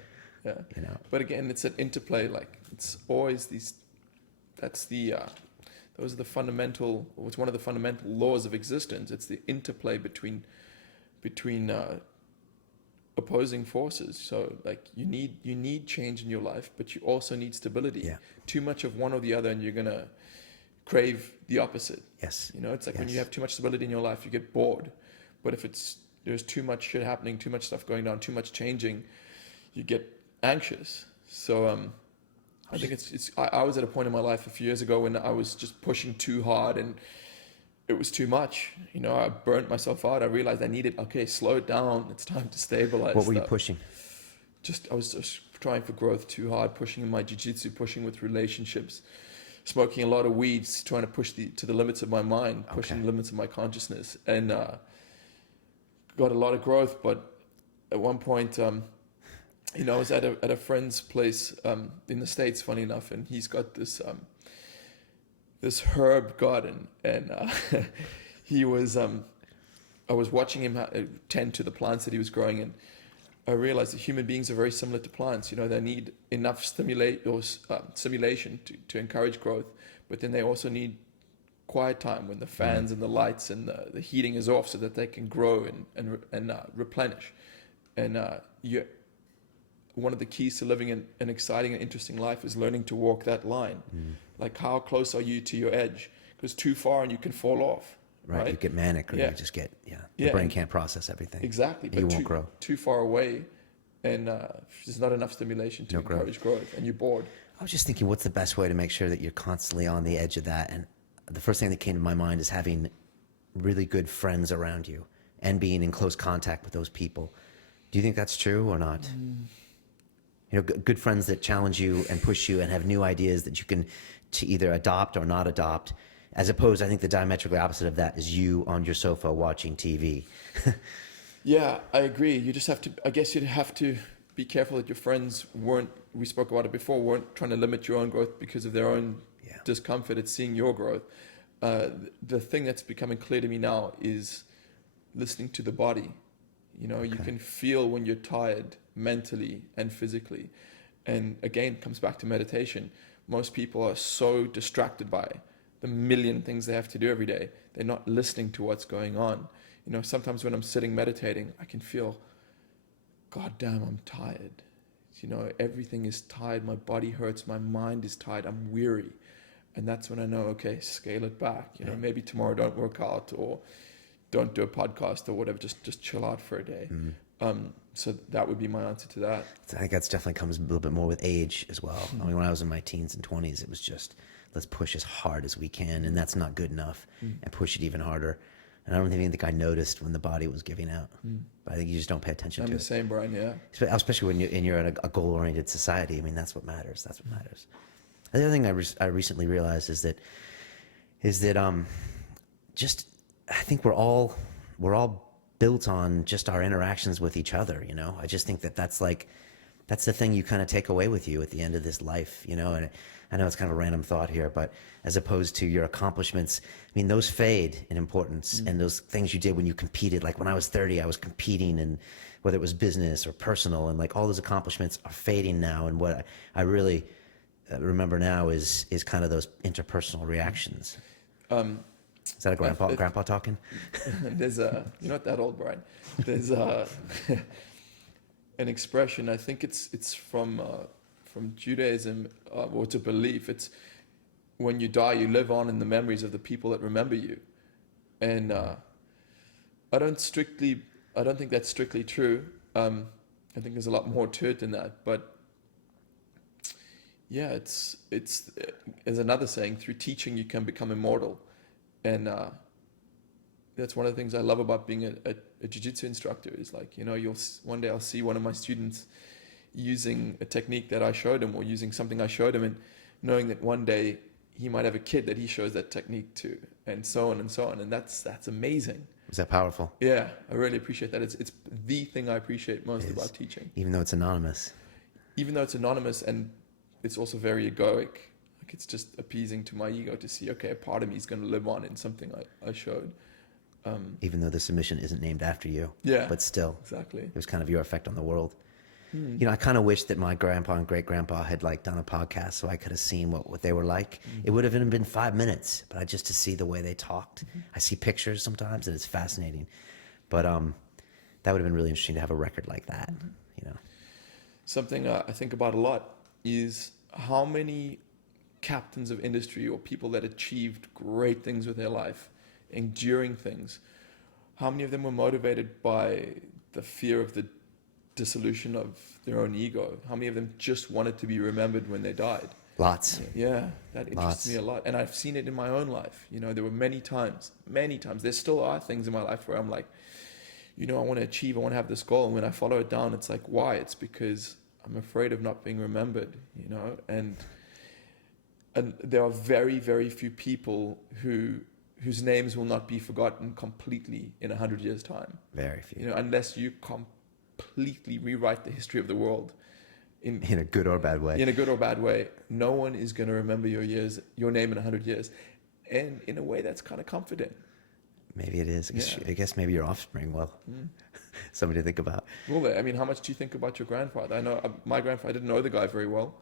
But But again, it's an interplay. Like, it's always these. That's the. Those are the fundamental. It's one of the fundamental laws of existence. It's the interplay between opposing forces. So like you need change in your life, but you also need stability. Yeah. Too much of one or the other, and you're gonna crave the opposite. Yes. It's like when you have too much stability in your life, you get bored. But if there's too much shit happening, too much stuff going on, too much changing, you get anxious. So I think I was at a point in my life a few years ago when I was just pushing too hard, and it was too much. I burnt myself out. I realized I needed, slow it down. It's time to stabilize. What were you pushing? I was just trying for growth too hard, pushing in my jiu-jitsu, pushing with relationships, smoking a lot of weeds, trying to push to the limits of my mind, pushing the limits of my consciousness, and got a lot of growth. But at one point, I was at a friend's place in the States, funny enough, and he's got this herb garden, and he was I was watching him tend to the plants that he was growing, and I realized that human beings are very similar to plants. They need enough stimulation to encourage growth, but then they also need quiet time when the fans and the lights and the heating is off, so that they can grow and replenish. And one of the keys to living an exciting and interesting life is learning to walk that line. Like, how close are you to your edge? Because too far and you can fall off. Right? You get manic, or you just get, the brain can't process everything. Exactly. But you won't grow. Too far away, and there's not enough stimulation to encourage growth, and you're bored. I was just thinking, what's the best way to make sure that you're constantly on the edge of that? And the first thing that came to my mind is having really good friends around you and being in close contact with those people. Do you think that's true or not? Good friends that challenge you and push you and have new ideas that you can to either adopt or not adopt, as opposed, I think the diametrically opposite of that is you on your sofa watching TV. Yeah, I agree. You just have to, I guess you'd have to be careful that your friends we spoke about it before, weren't trying to limit your own growth because of their own discomfort at seeing your growth. The thing that's becoming clear to me now is listening to the body. You can feel when you're tired mentally and physically. And again, it comes back to meditation. Most people are so distracted by the million things they have to do every day. They're not listening to what's going on. Sometimes when I'm sitting meditating, I can feel, God damn, I'm tired. Everything is tired. My body hurts. My mind is tired. I'm weary. And that's when I know, scale it back. Maybe tomorrow don't work out, or don't do a podcast or whatever. Just chill out for a day. So that would be my answer to that. I think that's definitely comes a little bit more with age as well. I mean, when I was in my teens and 20s, it was just, let's push as hard as we can, and that's not good enough, and push it even harder. And I don't even think I noticed when the body was giving out. But I think you just don't pay attention I'm to the it. same, Brian. Yeah. Especially when you're in a goal-oriented society. I mean, that's what matters. That's what matters. The other thing I recently realized is that just I think we're all built on just our interactions with each other. You know, I just think that's the thing you kind of take away with you at the end of this life. You know, and I know it's kind of a random thought here, but as opposed to your accomplishments, I mean, those fade in importance, and those things you did when you competed. Like when I was 30, I was competing, and whether it was business or personal, and like all those accomplishments are fading now. And what I really remember now is kind of those interpersonal reactions. Is that a grandpa talking? There's you're not that old, Brian. There's an expression. I think it's from Judaism, or it's a belief. It's when you die, you live on in the memories of the people that remember you. And I don't think that's strictly true. I think there's a lot more to it than that. But yeah, it's there's another saying: through teaching, you can become immortal. And that's one of the things I love about being a jiu-jitsu instructor is, like, you know, one day I'll see one of my students using a technique that I showed him, or using something I showed him, and knowing that one day he might have a kid that he shows that technique to, and so on and so on. And that's amazing. Is that powerful? Yeah, I really appreciate that. It's the thing I appreciate most about teaching. Even though it's anonymous. Even though it's anonymous, and it's also very egoic. Like, it's just appeasing to my ego to see, okay, a part of me is going to live on in something I showed. Even though the submission isn't named after you. Yeah. But still. Exactly. It was kind of your effect on the world. You know, I kind of wish that my grandpa and great grandpa had like done a podcast so I could have seen what they were like. It would have been 5 minutes, but just to see the way they talked. I see pictures sometimes and it's fascinating. But that would have been really interesting to have a record like that, you know. Something I think about a lot is how many captains of industry or people that achieved great things with their life, enduring things, how many of them were motivated by the fear of the dissolution of their own ego? How many of them just wanted to be remembered when they died? Lots. Yeah, that interests me a lot. And I've seen it in my own life. You know, there were many times, there still are things in my life where I'm like, you know, I want to have this goal. And when I follow it down, it's like, why? It's because I'm afraid of not being remembered, you know? And there are very, very few people whose names will not be forgotten completely in 100 years' time. Very few. You know, unless you completely rewrite the history of the world in a good or bad way. In a good or bad way, no one is going to remember your name in 100 years. And in a way, that's kind of comforting. Maybe it is. Yeah. I guess maybe your offspring will. Somebody to think about. Well, I mean, how much do you think about your grandfather? I know my grandfather, I didn't know the guy very well,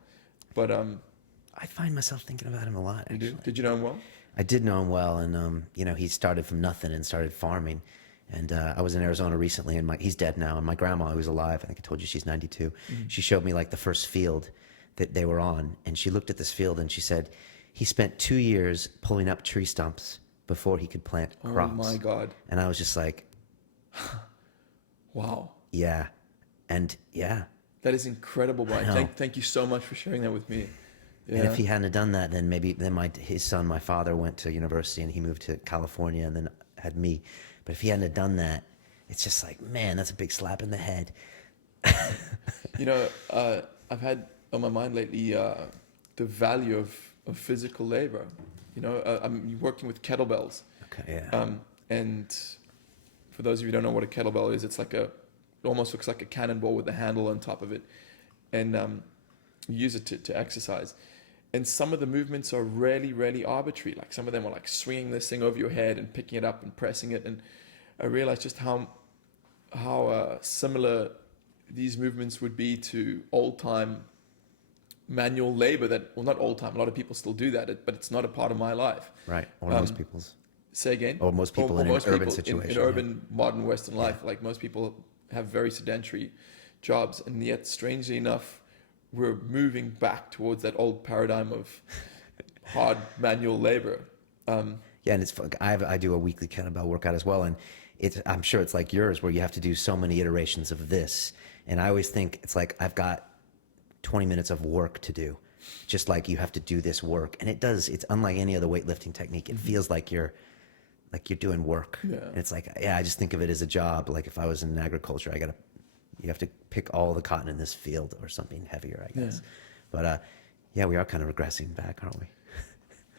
but I find myself thinking about him a lot, actually. you do? Did you know him well? I did know him well, and you know, he started from nothing and started farming. And I was in Arizona recently, and he's dead now. And my grandma, who's alive, I think I told you she's 92. She showed me like the first field that they were on, and she looked at this field and she said he spent 2 years pulling up tree stumps before he could plant crops. Oh my God! And I was just like, wow. Yeah, and yeah. That is incredible, Brian. Thank you so much for sharing that with me. Yeah. And if he hadn't have done that, then his son, my father, went to university and he moved to California and then had me. But if he hadn't have done that, it's just like, man, that's a big slap in the head. You know, I've had on my mind lately the value of physical labor. You know, I'm working with kettlebells. Okay, yeah. And for those of you who don't know what a kettlebell is, it's like it almost looks like a cannonball with a handle on top of it. And you use it to exercise. And some of the movements are really, really arbitrary. Like some of them are like swinging this thing over your head and picking it up and pressing it. And I realized just how similar these movements would be to old-time manual labor not old-time, a lot of people still do that, but it's not a part of my life. Right, or most people's. Say again? Or most people in an urban situation. In urban, modern Western life, like most people have very sedentary jobs, and yet, strangely enough, we're moving back towards that old paradigm of hard manual labor. Yeah, and it's fun. I do a weekly kettlebell workout as well, and I'm sure it's like yours where you have to do so many iterations of this. And I always think it's like I've got 20 minutes of work to do, just like you have to do this work. And it's unlike any other weightlifting technique. It feels like you're like you're doing work. Yeah. And it's like, yeah, I just think of it as a job. Like if I was in agriculture, you have to pick all the cotton in this field or something heavier, I guess. But yeah, we are kind of regressing back, aren't we?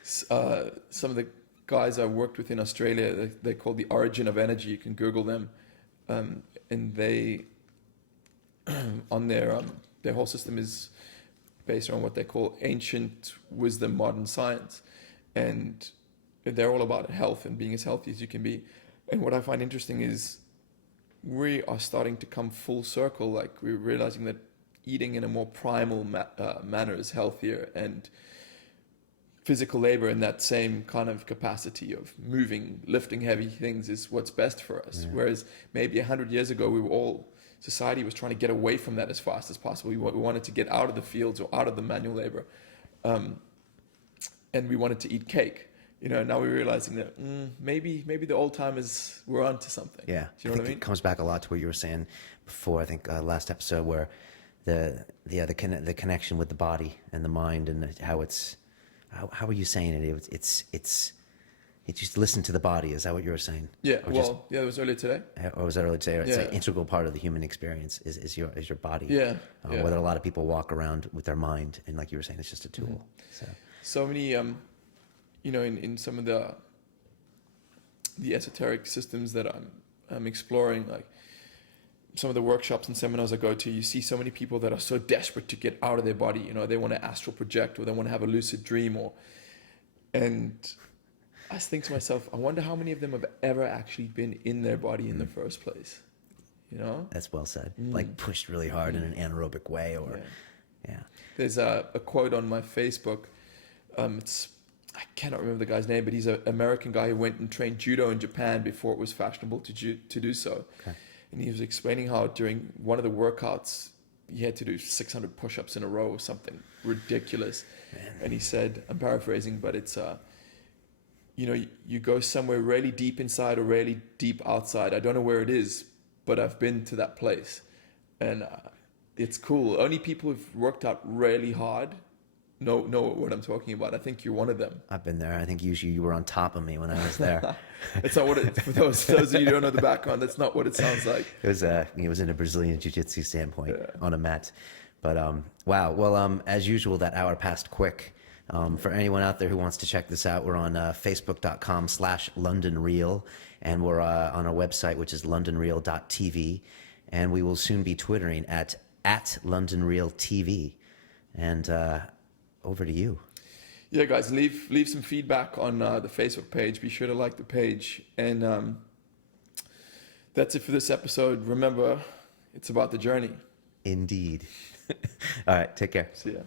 Some of the guys I worked with in Australia, they call the origin of energy. You can Google them, and they on their whole system is based on what they call ancient wisdom, modern science, and they're all about health and being as healthy as you can be. And what I find interesting is we are starting to come full circle. Like we're realizing that eating in a more primal manner is healthier, and physical labor in that same kind of capacity of moving, lifting heavy things is what's best for us. Whereas maybe 100 years ago, society was trying to get away from that as fast as possible. We wanted to get out of the fields or out of the manual labor. And we wanted to eat cake. Now we're realizing that maybe the old timers were onto something. Yeah. Do you know what I mean? It comes back a lot to what you were saying before, I think last episode, where the connection with the body and the mind, and how were you saying it? It's just listen to the body. Is that what you were saying? Yeah. Or it was earlier today. or was that earlier today? It's Yeah. an integral part of the human experience is your body. Yeah. Whether a lot of people walk around with their mind, and like you were saying, it's just a tool. So many, in some of the esoteric systems that I'm exploring, like some of the workshops and seminars I go to, you see so many people that are so desperate to get out of their body. They want to astral project, or they want to have a lucid dream, and I think to myself, I wonder how many of them have ever actually been in their body in the first place. That's well said. Like pushed really hard in an anaerobic way, or There's a quote on my Facebook. I cannot remember the guy's name, but he's an American guy who went and trained judo in Japan before it was fashionable to do so. Okay. And he was explaining how during one of the workouts, he had to do 600 push-ups in a row or something ridiculous. Man. And he said, I'm paraphrasing, but it's, you go somewhere really deep inside or really deep outside. I don't know where it is, but I've been to that place. And it's cool. Only people who've worked out really hard know what I'm talking about. I think you're one of them. I've been there. I think usually you were on top of me when I was there. That's not what for those of you who don't know the background, that's not what it sounds like. It was in a Brazilian jiu-jitsu standpoint on a mat. But wow. Well, as usual, that hour passed quick. For anyone out there who wants to check this out, we're on facebook.com/LondonReal, and we're on our website, which is londonreal.tv, and we will soon be twittering at LondonRealTV. And over to you. Yeah, guys, leave some feedback on the Facebook page. Be sure to like the page. And that's it for this episode. Remember, it's about the journey. Indeed. All right, take care. See ya.